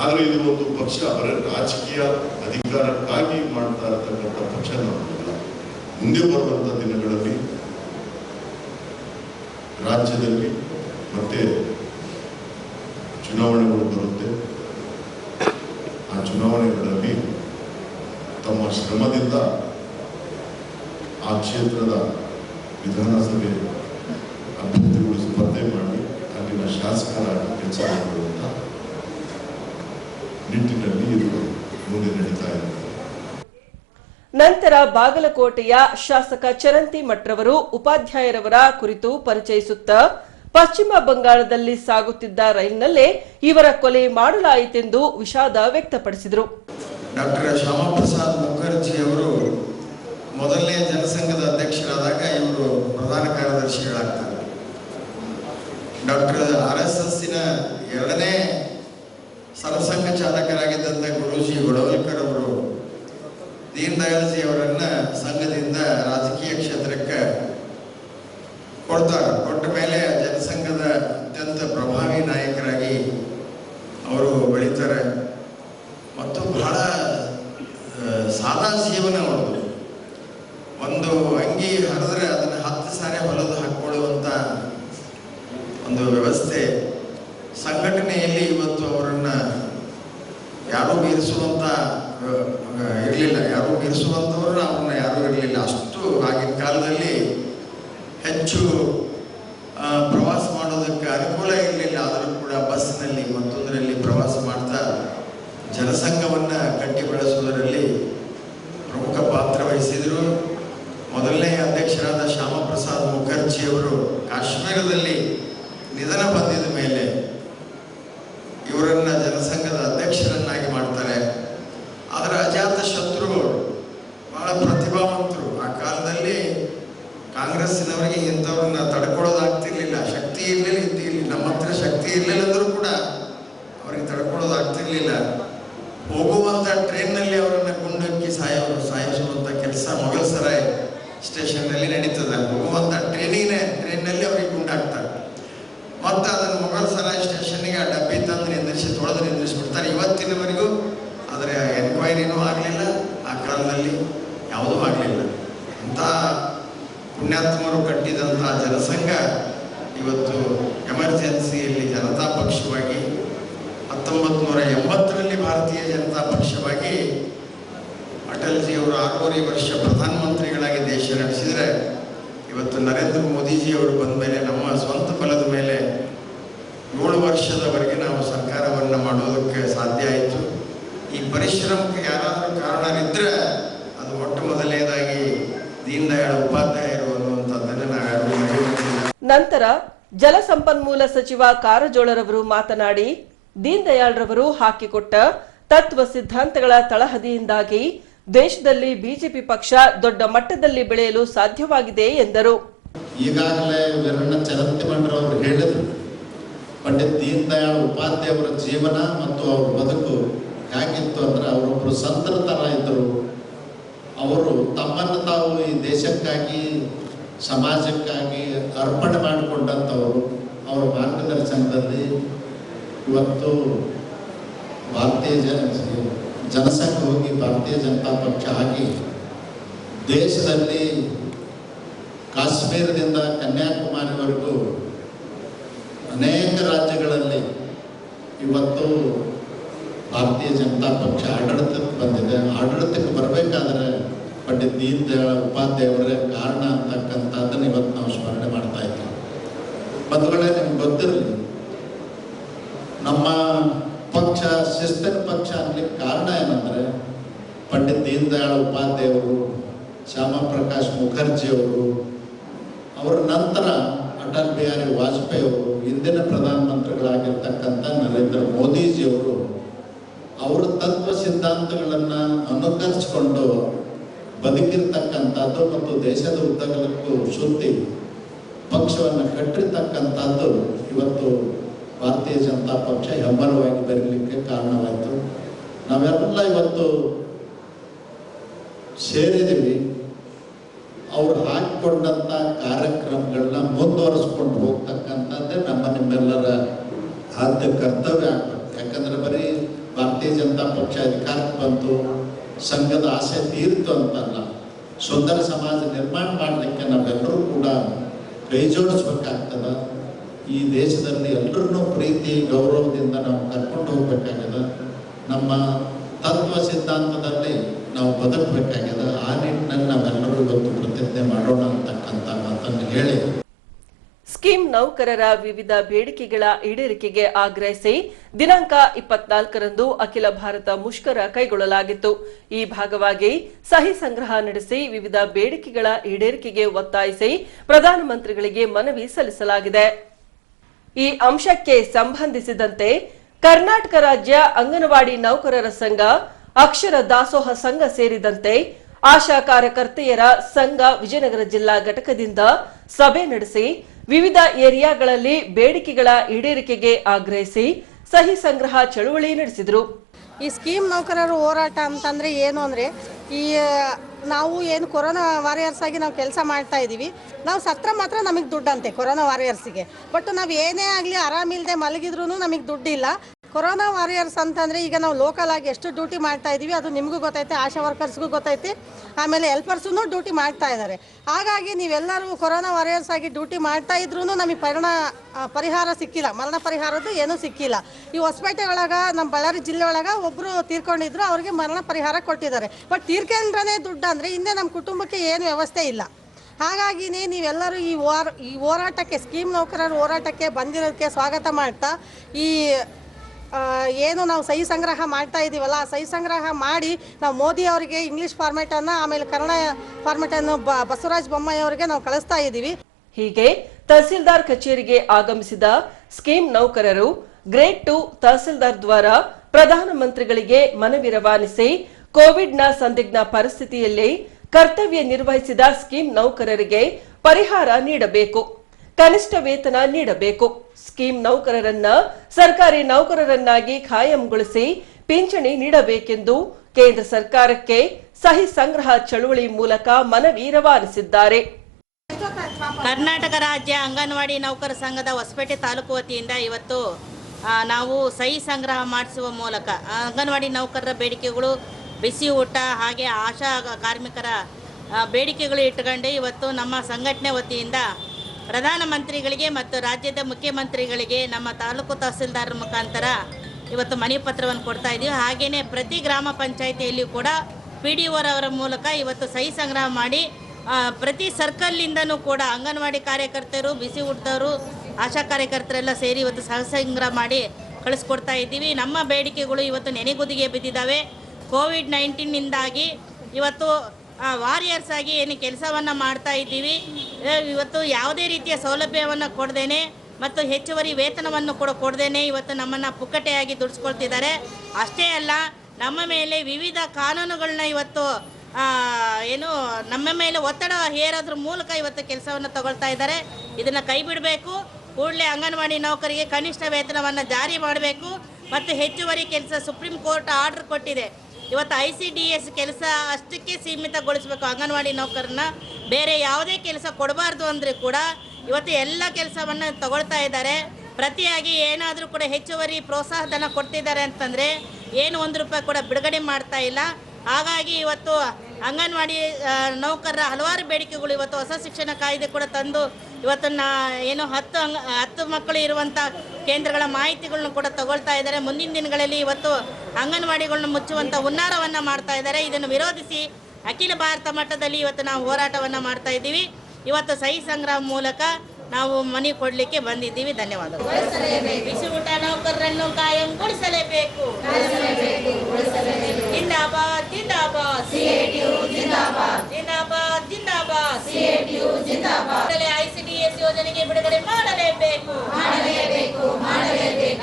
ಆದರೆ ಇದು ಒಂದು ಪಕ್ಷ ಬರೀ ರಾಜಕೀಯ ಅಧಿಕಾರಕ್ಕಾಗಿ ಮಾಡ್ತಾ ಇರತಕ್ಕಂಥ ಪಕ್ಷ ನಮ್ಮಲ್ಲ. ಮುಂದೆ ಬರುವಂಥ ದಿನಗಳಲ್ಲಿ ರಾಜ್ಯದಲ್ಲಿ ಮತ್ತೆ ಚುನಾವಣೆಗಳು ಬರುತ್ತೆ. ಆ ಚುನಾವಣೆಗಳಲ್ಲಿ ತಮ್ಮ ಶ್ರಮದಿಂದ ಆ ಕ್ಷೇತ್ರದ ವಿಧಾನಸಭೆ ಅಭ್ಯರ್ಥಿಗಳು ಸ್ಪರ್ಧೆ ಮಾಡಿ ಅಲ್ಲಿನ ಶಾಸಕರಾಗಿ ಕೆಲಸ ಮಾಡುವಂಥ ನಿಟ್ಟಿನಲ್ಲಿ ಇದು ಮುಂದೆ ನಡೀತಾ ಇದೆ. ನಂತರ ಬಾಗಲಕೋಟೆಯ ಶಾಸಕ ಚರಂತಿ ಮಠ್ರವರು ಉಪಾಧ್ಯಾಯರವರ ಕುರಿತು ಪರಿಚಯಿಸುತ್ತಾ ಪಶ್ಚಿಮ ಬಂಗಾಳದಲ್ಲಿ ಸಾಗುತ್ತಿದ್ದ ರೈಲಿನಲ್ಲೇ ಇವರ ಕೊಲೆ ಮಾಡಲಾಯಿತೆಂದು ವಿಷಾದ ವ್ಯಕ್ತಪಡಿಸಿದರು. ಡಾಕ್ಟರ್ ಶ್ಯಾಮಪ್ರಸಾದ್ ಮುಖರ್ಜಿ ಅವರು ಮೊದಲನೇ ಜನಸಂಘದ ಅಧ್ಯಕ್ಷರಾದಾಗ ಇವರು ಪ್ರಧಾನ ಕಾರ್ಯದರ್ಶಿಗಳಾಗ್ತಾರೆ. ಡಾಕ್ಟರ್ RSSನ ಎರಡನೇ ಸರಸಂಘ ಚಾಲಕರಾಗಿದ್ದಂಥ ಗುರೂಜಿ ಗೊಡವಲ್ಕರ್ ಅವರು ದೀನ್ ದಯಾಳ್ಜಿ ಅವರನ್ನ ಸಂಘದಿಂದ ರಾಜಕೀಯ ಕ್ಷೇತ್ರಕ್ಕೆ ಕೊಡ್ತಾರೆ. ಕೊಟ್ಟ ಮೇಲೆ ಜನಸಂಘದ ಅತ್ಯಂತ ಪ್ರಭಾವಿ ನಾಯಕರಾಗಿ ಅವರು ಬೆಳೀತಾರೆ. ಮತ್ತು ಬಹಳ ಸಾದಾ ಜೀವನ ಅವರು. ಒಂದು ಅಂಗಿ ಹರಿದ್ರೆ ಅದನ್ನು 10 ಸಾರಿ ಹೊಲದು ಹಾಕಿಕೊಳ್ಳುವಂಥ ಒಂದು ವ್ಯವಸ್ಥೆ ಸಂಘಟನೆಯಲ್ಲಿ ಇವತ್ತು ಅವರನ್ನು ಯಾರೂ ಮೀರಿಸುವಂಥ ಇರಲಿಲ್ಲ. ಯಾರೂ ಮೀರಿಸುವಂಥವ್ರು ಅವ್ರನ್ನ ಯಾರೂ ಇರಲಿಲ್ಲ. ಅಷ್ಟು ಆಗಿನ ಕಾಲದಲ್ಲಿ ಹೆಚ್ಚು ಪ್ರವಾಸ ಮಾಡೋದಕ್ಕೆ ಅನುಕೂಲ ಇರಲಿಲ್ಲ. ಆದರೂ ಕೂಡ ಬಸ್ನಲ್ಲಿ ಮತ್ತೊಂದರಲ್ಲಿ ಪ್ರವಾಸ ಮಾಡ್ತಾ ಜನಸಂಘವನ್ನು ಕಟ್ಟಿ ಬೆಳೆಸುವುದರಲ್ಲಿ ಕಾಶ್ಮೀರದಲ್ಲಿ ನಿಧನ ಹೊಂದಿದ ಮೇಲೆ ಇವರನ್ನ ಜನಸಂಘದ ಅಧ್ಯಕ್ಷರನ್ನಾಗಿ ಮಾಡ್ತಾರೆ. ಆದರೆ ಅಜಾತ ಶತ್ರುಗಳು ಬಹಳ ಪ್ರತಿಭಾವಂತರು. ಆ ಕಾಲದಲ್ಲಿ ಕಾಂಗ್ರೆಸ್ಸಿನವರಿಗೆ ಇಂಥವ್ರನ್ನ ತಡ್ಕೊಳ್ಳೋದಾಗ್ತಿರ್ಲಿಲ್ಲ, ಶಕ್ತಿ ಇರಲಿಲ್ಲ. ನಮ್ಮ ಹತ್ರ ಶಕ್ತಿ ಇರಲಿಲ್ಲ ಅಂದರೂ ಕೂಡ ಅವರಿಗೆ ತಡ್ಕೊಳ್ಳೋದಾಗ್ತಿರ್ಲಿಲ್ಲ. ಹೋಗುವಂಥ ಟ್ರೈನ್ನಲ್ಲಿ ಅವರನ್ನು ಗುಂಡಕ್ಕಿ ಸಾಯಿಸುವಂಥ ಕೆಲಸ ಮೊಘಲ್ ಸರಾಯ್ ಸ್ಟೇಷನ್ನಲ್ಲಿ ನಡೀತದೆ. ಹೋಗುವಂಥ ಟ್ರೈನಲ್ಲಿ ಅವರಿಗೆ ಗುಂಡಾಕ್ತಾರೆ. ಮತ್ತು ಅದನ್ನು ಮೊಘಲ್ ಸರಾಯ್ ಸ್ಟೇಷನ್ನಿಗೆ ಆ ಡಬ್ಬಿ ತಂದು ತೊಳೆದು ನಿಂದಿರಿಸ್ಬಿಡ್ತಾರೆ. ಇವತ್ತಿನವರೆಗೂ ಅದರ ಎನ್ಕ್ವೈರಿನೂ ಆಗಲಿಲ್ಲ, ಆ ಕಾಲದಲ್ಲಿ ಯಾವುದೂ ಆಗಲಿಲ್ಲ. ಅಂಥ ಪುಣ್ಯಾತ್ಮರು ಕಟ್ಟಿದಂಥ ಜನಸಂಘ ಇವತ್ತು ಎಮರ್ಜೆನ್ಸಿಯಲ್ಲಿ ಜನತಾ ಪಕ್ಷವಾಗಿ 1980ರಲ್ಲಿ ಭಾರತೀಯ ಜನತಾ ಪಕ್ಷವಾಗಿ ಅಟಲ್ಜಿಯವರು 6.5 ವರ್ಷ ಪ್ರಧಾನಮಂತ್ರಿಗಳಾಗಿ ದೇಶ ನಡೆಸಿದರೆ, ಇವತ್ತು ನರೇಂದ್ರ ಮೋದಿಜಿಯವರು ಬಂದ ಮೇಲೆ ನಮ್ಮ ಸ್ವಂತ ಬಲದ ಮೇಲೆ 7 ವರ್ಷದವರೆಗೆ ನಾವು ಸರ್ಕಾರವನ್ನು ಮಾಡೋದಕ್ಕೆ ಸಾಧ್ಯ ಆಯಿತು. ಈ ಪರಿಶ್ರಮಕ್ಕೆ ಯಾರಾದರೂ ಕಾರಣರಿದ್ದರೆ ಅದು ಮೊಟ್ಟ ಮೊದಲನೇದಾಗಿ ದೀನ್ ದಯಾಳ್ ಉಪಾಧ್ಯಾಯರು ಅನ್ನುವಂಥದ್ದನ್ನು ನಾವ್ಯಾರು ಮರೆಯುವುದಿಲ್ಲ. ನಂತರ ಜಲಸಂಪನ್ಮೂಲ ಸಚಿವ ಕಾರಜೋಳರವರು ಮಾತನಾಡಿ, ದೀನ್ ದಯಾಳ್ ರವರು ಹಾಕಿಕೊಟ್ಟ ತತ್ವ ಸಿದ್ಧಾಂತಗಳ ತಳಹದಿಯಿಂದಾಗಿ ದೇಶದಲ್ಲಿ ಬಿಜೆಪಿ ಪಕ್ಷ ದೊಡ್ಡ ಮಟ್ಟದಲ್ಲಿ ಬೆಳೆಯಲು ಸಾಧ್ಯವಾಗಿದೆ ಎಂದರು. ಈಗಾಗಲೇ ವೀರಣ್ಣ ಚರಂತಿಮಣ್ಣರವರು ಹೇಳಿದರು, ಪಂಡಿತ್ ದೀನ್ ದಯಾಳ್ ಉಪಾಧ್ಯಾಯ ಅವರ ಜೀವನ ಮತ್ತು ಅವರ ಬದುಕು ಹೇಗಿತ್ತು ಅಂದ್ರೆ, ಅವರೊಬ್ಬರು ಸಂತರ ಥರ ಇದ್ದರು. ಅವರು ತಮ್ಮನ್ನು ತಾವು ಈ ದೇಶಕ್ಕಾಗಿ ಸಮಾಜಕ್ಕಾಗಿ ಅರ್ಪಣೆ ಮಾಡಿಕೊಂಡಂಥವರು. ಅವರ ಮಾರ್ಗದರ್ಶನದಲ್ಲಿ ಇವತ್ತು ಭಾರತೀಯ ಜನಸಂಘ ಹೋಗಿ ಭಾರತೀಯ ಜನತಾ ಪಕ್ಷ ಆಗಿ ದೇಶದಲ್ಲಿ ಕಾಶ್ಮೀರದಿಂದ ಕನ್ಯಾಕುಮಾರಿವರೆಗೂ ಅನೇಕ ರಾಜ್ಯಗಳಲ್ಲಿ ಇವತ್ತು ಭಾರತೀಯ ಜನತಾ ಪಕ್ಷ ಆಡಳಿತಕ್ಕೆ ಬಂದಿದೆ. ಆಡಳಿತಕ್ಕೆ ಬರಬೇಕಾದ್ರೆ ಪಂಡಿತ್ ದೀನ್ ದಯಾಳ್ ಉಪಾಧ್ಯಾಯವರೇ ಕಾರಣ ಅಂತಕ್ಕಂಥದ್ದನ್ನು ಇವತ್ತು ನಾವು ಸ್ಮರಣೆ ಮಾಡ್ತಾ ಇದ್ದೀವಿ. ಬಂಧುಗಳೇ, ನಿಮ್ಗೆ ಗೊತ್ತಿರಲಿ, ನಮ್ಮ ಪಕ್ಷ ಶಿಸ್ತಿನ ಪಕ್ಷ ಅನ್ನಲಿಕ್ಕೆ ಕಾರಣ ಏನಂದರೆ, ಪಂಡಿತ್ ದೀನ್ ದಯಾಳ್ ಉಪಾಧ್ಯಾಯವರು, ಶ್ಯಾಮ ಪ್ರಕಾಶ್ ಮುಖರ್ಜಿಯವರು, ಅವರ ನಂತರ ಅಟಲ್ ಬಿಹಾರಿ ವಾಜಪೇಯಿ ಅವರು, ಇಂದಿನ ಪ್ರಧಾನಮಂತ್ರಿಗಳಾಗಿರ್ತಕ್ಕಂಥ ನರೇಂದ್ರ ಮೋದಿಜಿಯವರು ಅವರ ತತ್ವ ಸಿದ್ಧಾಂತಗಳನ್ನು ಅನುಕರಿಸಿಕೊಂಡು ಬದುಕಿರ್ತಕ್ಕಂಥದ್ದು ಮತ್ತು ದೇಶದ ಉದ್ದಗಲಕ್ಕೂ ಸುತ್ತಿ ಪಕ್ಷವನ್ನು ಕಟ್ಟಿರ್ತಕ್ಕಂಥದ್ದು ಇವತ್ತು ಭಾರತೀಯ ಜನತಾ ಪಕ್ಷ ಹೆಮ್ಮರವಾಗಿ ಬರಲಿಕ್ಕೆ ಕಾರಣವಾಯಿತು. ನಾವೆಲ್ಲ ಇವತ್ತು ಸೇರಿದ್ದೀವಿ. ಅವರು ಹಾಕಿಕೊಂಡಂಥ ಕಾರ್ಯಕ್ರಮಗಳನ್ನ ಮುಂದುವರಿಸ್ಕೊಂಡು ಹೋಗ್ತಕ್ಕಂಥದ್ದೇ ನಿಮ್ಮೆಲ್ಲರ ಆದ್ಯ ಕರ್ತವ್ಯ ಆಗ್ತದೆ. ಯಾಕಂದರೆ ಬರೀ ಭಾರತೀಯ ಜನತಾ ಪಕ್ಷ ಅಧಿಕಾರಕ್ಕೆ ಬಂತು, ಸಂಘದ ಆಸೆ ತೀರ್ತು ಅಂತಲ್ಲ, ಸುಂದರ ಸಮಾಜ ನಿರ್ಮಾಣ ಮಾಡಲಿಕ್ಕೆ ನಾವೆಲ್ಲರೂ ಕೂಡ ಕೈ ಜೋಡಿಸ್ಬೇಕಾಗ್ತದೆ. ಈ ದೇಶದಲ್ಲಿ ಎಲ್ಲರನ್ನೂ ಪ್ರೀತಿ ಗೌರವದಿಂದ ನಾವು ಕರ್ಕೊಂಡು ಹೋಗ್ಬೇಕಾಗ್ಯದ. ನಮ್ಮ ತತ್ವ ಸಿದ್ಧಾಂತದಲ್ಲಿ ನಾವು ಬದುಕಬೇಕಾಗ್ಯದ. ಆ ನಿಟ್ಟಿನಲ್ಲಿ ನಾವೆಲ್ಲರೂ ಇವತ್ತು ಪ್ರತಿಜ್ಞೆ ಮಾಡೋಣ ಅಂತಕ್ಕಂಥ ಮಾತನ್ನು ಹೇಳಿ, ಸ್ಕೀಮ್ ನೌಕರರ ವಿವಿಧ ಬೇಡಿಕೆಗಳ ಈಡೇರಿಕೆಗೆ ಆಗ್ರಹಿಸಿ ದಿನಾಂಕ 24ರಂದು ಅಖಿಲ ಭಾರತ ಮುಷ್ಕರ ಕೈಗೊಳ್ಳಲಾಗಿತ್ತು. ಈ ಭಾಗವಾಗಿ ಸಹಿ ಸಂಗ್ರಹ ನಡೆಸಿ ವಿವಿಧ ಬೇಡಿಕೆಗಳ ಈಡೇರಿಕೆಗೆ ಒತ್ತಾಯಿಸಿ ಪ್ರಧಾನಮಂತ್ರಿಗಳಿಗೆ ಮನವಿ ಸಲ್ಲಿಸಲಾಗಿದೆ. ಈ ಅಂಶಕ್ಕೆ ಸಂಬಂಧಿಸಿದಂತೆ ಕರ್ನಾಟಕ ರಾಜ್ಯ ಅಂಗನವಾಡಿ ನೌಕರರ ಸಂಘ, ಅಕ್ಷರ ದಾಸೋಹ ಸಂಘ ಸೇರಿದಂತೆ ಆಶಾ ಕಾರ್ಯಕರ್ತೆಯರ ಸಂಘ ವಿಜಯನಗರ ಜಿಲ್ಲಾ ಘಟಕದಿಂದ ಸಭೆ ನಡೆಸಿ ವಿವಿಧ ಏರಿಯಾಗಳಲ್ಲಿ ಬೇಡಿಕೆಗಳ ಈಡೇರಿಕೆಗೆ ಆಗ್ರಹಿಸಿ ಸಹಿ ಸಂಗ್ರಹ ಚಳುವಳಿ ನಡೆಸಿದರು. ಈ ಸ್ಕೀಮ್ ನೌಕರರು ಹೋರಾಟ ಅಂತಂದರೆ ಏನು ಅಂದರೆ, ಈ ನಾವು ಏನು ಕೊರೋನಾ ವಾರಿಯರ್ಸ್ ಆಗಿ ನಾವು ಕೆಲಸ ಮಾಡ್ತಾ ಇದ್ದೀವಿ. ನಾವು ಸತ್ರ ಮಾತ್ರ ನಮಗೆ ದುಡ್ಡಂತೆ ಕೊರೋನಾ ವಾರಿಯರ್ಸಿಗೆ. ಬಟ್ ನಾವು ಏನೇ ಆಗಲಿ ಆರಾಮಿಲ್ಲದೆ ಮಲಗಿದ್ರೂ ನಮಗೆ ದುಡ್ಡಿಲ್ಲ. ಕೊರೋನಾ ವಾರಿಯರ್ಸ್ ಅಂತಂದರೆ ಈಗ ನಾವು ಲೋಕಲ್ ಆಗಿ ಎಷ್ಟು ಡ್ಯೂಟಿ ಮಾಡ್ತಾ ಇದ್ದೀವಿ ಅದು ನಿಮಗೂ ಗೊತ್ತೈತೆ, ಆಶಾ ವರ್ಕರ್ಸ್ಗೂ ಗೊತ್ತೈತೆ, ಆಮೇಲೆ ಹೆಲ್ಪರ್ಸೂ ಡ್ಯೂಟಿ ಮಾಡ್ತಾ ಇದ್ದಾರೆ. ಹಾಗಾಗಿ ನೀವೆಲ್ಲರೂ ಕೊರೋನಾ ವಾರಿಯರ್ಸ್ ಆಗಿ ಡ್ಯೂಟಿ ಮಾಡ್ತಾ ಇದ್ರೂ ನಮಗೆ ಪರಿಹಾರ ಸಿಕ್ಕಿಲ್ಲ, ಮರಣ ಪರಿಹಾರದ್ದು ಏನೂ ಸಿಕ್ಕಿಲ್ಲ. ಈ ಹೊಸಪೇಟೆ ಒಳಗೆ ನಮ್ಮ ಬಳ್ಳಾರಿ ಜಿಲ್ಲೆ ಒಳಗೆ ಒಬ್ಬರು ತೀರ್ಕೊಂಡಿದ್ರು, ಅವ್ರಿಗೆ ಮರಣ ಪರಿಹಾರ ಕೊಟ್ಟಿದ್ದಾರೆ. ಬಟ್ ತೀರ್ಕೊಂಡ್ರೆ ದುಡ್ಡು ಅಂದರೆ ಹಿಂದೆ ನಮ್ಮ ಕುಟುಂಬಕ್ಕೆ ಏನು ವ್ಯವಸ್ಥೆ ಇಲ್ಲ. ಹಾಗಾಗಿ ನೀವೆಲ್ಲರೂ ಈ ಹೋರಾಟಕ್ಕೆ, ಸ್ಕೀಮ್ ನೌಕರರ ಹೋರಾಟಕ್ಕೆ ಬಂದಿರೋದಕ್ಕೆ ಸ್ವಾಗತ ಮಾಡ್ತಾ, ಈ ಏನು ನಾವು ಸಹಿ ಸಂಗ್ರಹ ಮಾಡ್ತಾ ಇದ್ದೀವಲ್ಲ, ಆ ಸಹಿ ಸಂಗ್ರಹ ಮಾಡಿ ನಾವು ಮೋದಿ ಅವರಿಗೆ ಇಂಗ್ಲಿಷ್ ಫಾರ್ಮೆಟನ್ನು, ಆಮೇಲೆ ಕನ್ನಡ ಫಾರ್ಮೆಟನ್ನು ಬಸವರಾಜ ಬೊಮ್ಮಾಯಿ ಅವರಿಗೆ ನಾವು ಕಳಿಸ್ತಾ ಇದ್ದೀವಿ. ಹೀಗೆ ತಹಸೀಲ್ದಾರ್ ಕಚೇರಿಗೆ ಆಗಮಿಸಿದ ಸ್ಕೀಂ ನೌಕರರು ಗ್ರೇಡ್ 2 ತಹಸೀಲ್ದಾರ್ ದ್ವಾರ ಪ್ರಧಾನಮಂತ್ರಿಗಳಿಗೆ ಮನವಿ ರವಾನಿಸಿ ಕೋವಿಡ್ನ ಸಂದಿಗ್ಧ ಪರಿಸ್ಥಿತಿಯಲ್ಲಿ ಕರ್ತವ್ಯ ನಿರ್ವಹಿಸಿದ ಸ್ಕೀಂ ನೌಕರರಿಗೆ ಪರಿಹಾರ ನೀಡಬೇಕು, ಕನಿಷ್ಠ ವೇತನ ನೀಡಬೇಕು, ಸ್ಕೀಂ ನೌಕರರನ್ನ ಸರ್ಕಾರಿ ನೌಕರರನ್ನಾಗಿ ಖಾಯಂಗೊಳಿಸಿ ಪಿಂಚಣಿ ನೀಡಬೇಕೆಂದು ಕೇಂದ್ರ ಸರ್ಕಾರಕ್ಕೆ ಸಹಿ ಸಂಗ್ರಹ ಚಳುವಳಿ ಮೂಲಕ ಮನವಿ ರವಾನಿಸಿದ್ದಾರೆ. ಕರ್ನಾಟಕ ರಾಜ್ಯ ಅಂಗನವಾಡಿ ನೌಕರ ಸಂಘದ ಹೊಸಪೇಟೆ ತಾಲೂಕು ವತಿಯಿಂದ ಇವತ್ತು ನಾವು ಸಹಿ ಸಂಗ್ರಹ ಮಾಡಿಸುವ ಮೂಲಕ ಅಂಗನವಾಡಿ ನೌಕರರ ಬೇಡಿಕೆಗಳು, ಬಿಸಿ ಊಟ ಹಾಗೆ ಆಶಾ ಕಾರ್ಮಿಕರ ಬೇಡಿಕೆಗಳು ಇಟ್ಟುಕೊಂಡು ಇವತ್ತು ನಮ್ಮ ಸಂಘಟನೆ ವತಿಯಿಂದ ಪ್ರಧಾನಮಂತ್ರಿಗಳಿಗೆ ಮತ್ತು ರಾಜ್ಯದ ಮುಖ್ಯಮಂತ್ರಿಗಳಿಗೆ ನಮ್ಮ ತಾಲೂಕು ತಹಸೀಲ್ದಾರ್ ಮುಖಾಂತರ ಇವತ್ತು ಮನವಿ ಪತ್ರವನ್ನು ಕೊಡ್ತಾ ಇದ್ದೀವಿ. ಹಾಗೆಯೇ ಪ್ರತಿ ಗ್ರಾಮ ಪಂಚಾಯಿತಿಯಲ್ಲಿಯೂ ಕೂಡ PDOರವರ ಮೂಲಕ ಇವತ್ತು ಸಹಿ ಸಂಗ್ರಹ ಮಾಡಿ ಪ್ರತಿ ಸರ್ಕಲ್ನಿಂದನೂ ಕೂಡ ಅಂಗನವಾಡಿ ಕಾರ್ಯಕರ್ತರು, ಬಿಸಿ ಊಟದವರು, ಆಶಾ ಕಾರ್ಯಕರ್ತರೆಲ್ಲ ಸೇರಿ ಇವತ್ತು ಸಹಿ ಸಂಗ್ರಹ ಮಾಡಿ ಕಳಿಸ್ಕೊಡ್ತಾ ಇದ್ದೀವಿ. ನಮ್ಮ ಬೇಡಿಕೆಗಳು ಇವತ್ತು ನೆನೆಗುದಿಗೆ ಬಿದ್ದಿದ್ದಾವೆ. ಕೋವಿಡ್-19ನಿಂದಾಗಿ ಇವತ್ತು ವಾರಿಯರ್ಸ್ ಆಗಿ ಏನು ಕೆಲಸವನ್ನು ಮಾಡ್ತಾ ಇದ್ದೀವಿ. ಇವತ್ತು ಯಾವುದೇ ರೀತಿಯ ಸೌಲಭ್ಯವನ್ನು ಕೊಡದೇನೆ ಮತ್ತು ಹೆಚ್ಚುವರಿ ವೇತನವನ್ನು ಕೂಡ ಕೊಡದೇನೆ ಇವತ್ತು ನಮ್ಮನ್ನು ಪುಕ್ಕಟೆಯಾಗಿ ದುಡಿಸ್ಕೊಳ್ತಿದ್ದಾರೆ. ಅಷ್ಟೇ ಅಲ್ಲ, ನಮ್ಮ ಮೇಲೆ ವಿವಿಧ ಕಾನೂನುಗಳನ್ನ ಇವತ್ತು ನಮ್ಮ ಮೇಲೆ ಒತ್ತಡ ಹೇರೋದ್ರ ಮೂಲಕ ಇವತ್ತು ಕೆಲಸವನ್ನು ತಗೊಳ್ತಾ ಇದ್ದಾರೆ. ಇದನ್ನು ಕೈ ಬಿಡಬೇಕು. ಕೂಡಲೇ ಅಂಗನವಾಡಿ ನೌಕರಿಗೆ ಕನಿಷ್ಠ ವೇತನವನ್ನು ಜಾರಿ ಮಾಡಬೇಕು ಮತ್ತು ಹೆಚ್ಚುವರಿ ಕೆಲಸ ಸುಪ್ರೀಂ ಕೋರ್ಟ್ ಆರ್ಡರ್ ಕೊಟ್ಟಿದೆ. ಇವತ್ತು ICDS ಕೆಲಸ ಅಷ್ಟಕ್ಕೆ ಸೀಮಿತಗೊಳಿಸಬೇಕು. ಅಂಗನವಾಡಿ ನೌಕರನ್ನ ಬೇರೆ ಯಾವುದೇ ಕೆಲಸ ಕೊಡಬಾರ್ದು ಅಂದರೆ ಕೂಡ ಇವತ್ತು ಎಲ್ಲ ಕೆಲಸವನ್ನು ತಗೊಳ್ತಾ ಇದ್ದಾರೆ. ಪ್ರತಿಯಾಗಿ ಏನಾದರೂ ಕೂಡ ಹೆಚ್ಚುವರಿ ಪ್ರೋತ್ಸಾಹಧನ ಕೊಡ್ತಿದ್ದಾರೆ ಅಂತಂದರೆ ಏನು ₹1 ಕೂಡ ಬಿಡುಗಡೆ ಮಾಡ್ತಾ ಇಲ್ಲ. ಹಾಗಾಗಿ ಇವತ್ತು ಅಂಗನವಾಡಿ ನೌಕರರ ಹಲವಾರು ಬೇಡಿಕೆಗಳು ಇವತ್ತು ಹೊಸ ಶಿಕ್ಷಣ ಕಾಯ್ದೆ ಕೂಡ ತಂದು ಇವತ್ತನ್ನು ಏನು 10 ಮಕ್ಕಳು ಇರುವಂಥ ಕೇಂದ್ರಗಳ ಮಾಹಿತಿಗಳನ್ನ ಕೂಡ ತಗೊಳ್ತಾ ಇದ್ದಾರೆ. ಮುಂದಿನ ದಿನಗಳಲ್ಲಿ ಇವತ್ತು ಅಂಗನವಾಡಿಗಳನ್ನ ಮುಚ್ಚುವಂಥ ಹುನ್ನಾರವನ್ನು ಮಾಡ್ತಾ ಇದ್ದಾರೆ. ಇದನ್ನು ವಿರೋಧಿಸಿ ಅಖಿಲ ಭಾರತ ಮಟ್ಟದಲ್ಲಿ ಇವತ್ತು ನಾವು ಹೋರಾಟವನ್ನು ಮಾಡ್ತಾ ಇದ್ದೀವಿ. ಇವತ್ತು ಸಹಿ ಸಂಗ್ರಹ ಮೂಲಕ ನಾವು ಮನವಿ ಕೊಡಲಿಕ್ಕೆ ಬಂದಿದ್ದೀವಿ. ಧನ್ಯವಾದಗಳು. ಬಿಸಿ ಊಟ ನೌಕರರನ್ನು ಕಾಯಂಗೊಳಿಸಲೇಬೇಕು. ಜಿಂದಾಬಾದ್ ಜಿಂದಾಬಾದ್ CATU ಜಿಂದಾಬಾದ್ ಜಿಂದಾಬಾದ್ ಜಿಂದಾಬಾದ್ CATU ಜಿಂದಾಬಾದ್. ICDS ಯೋಜನೆಗೆ ಬಿಡುಗಡೆ ಮಾಡಲೇಬೇಕು.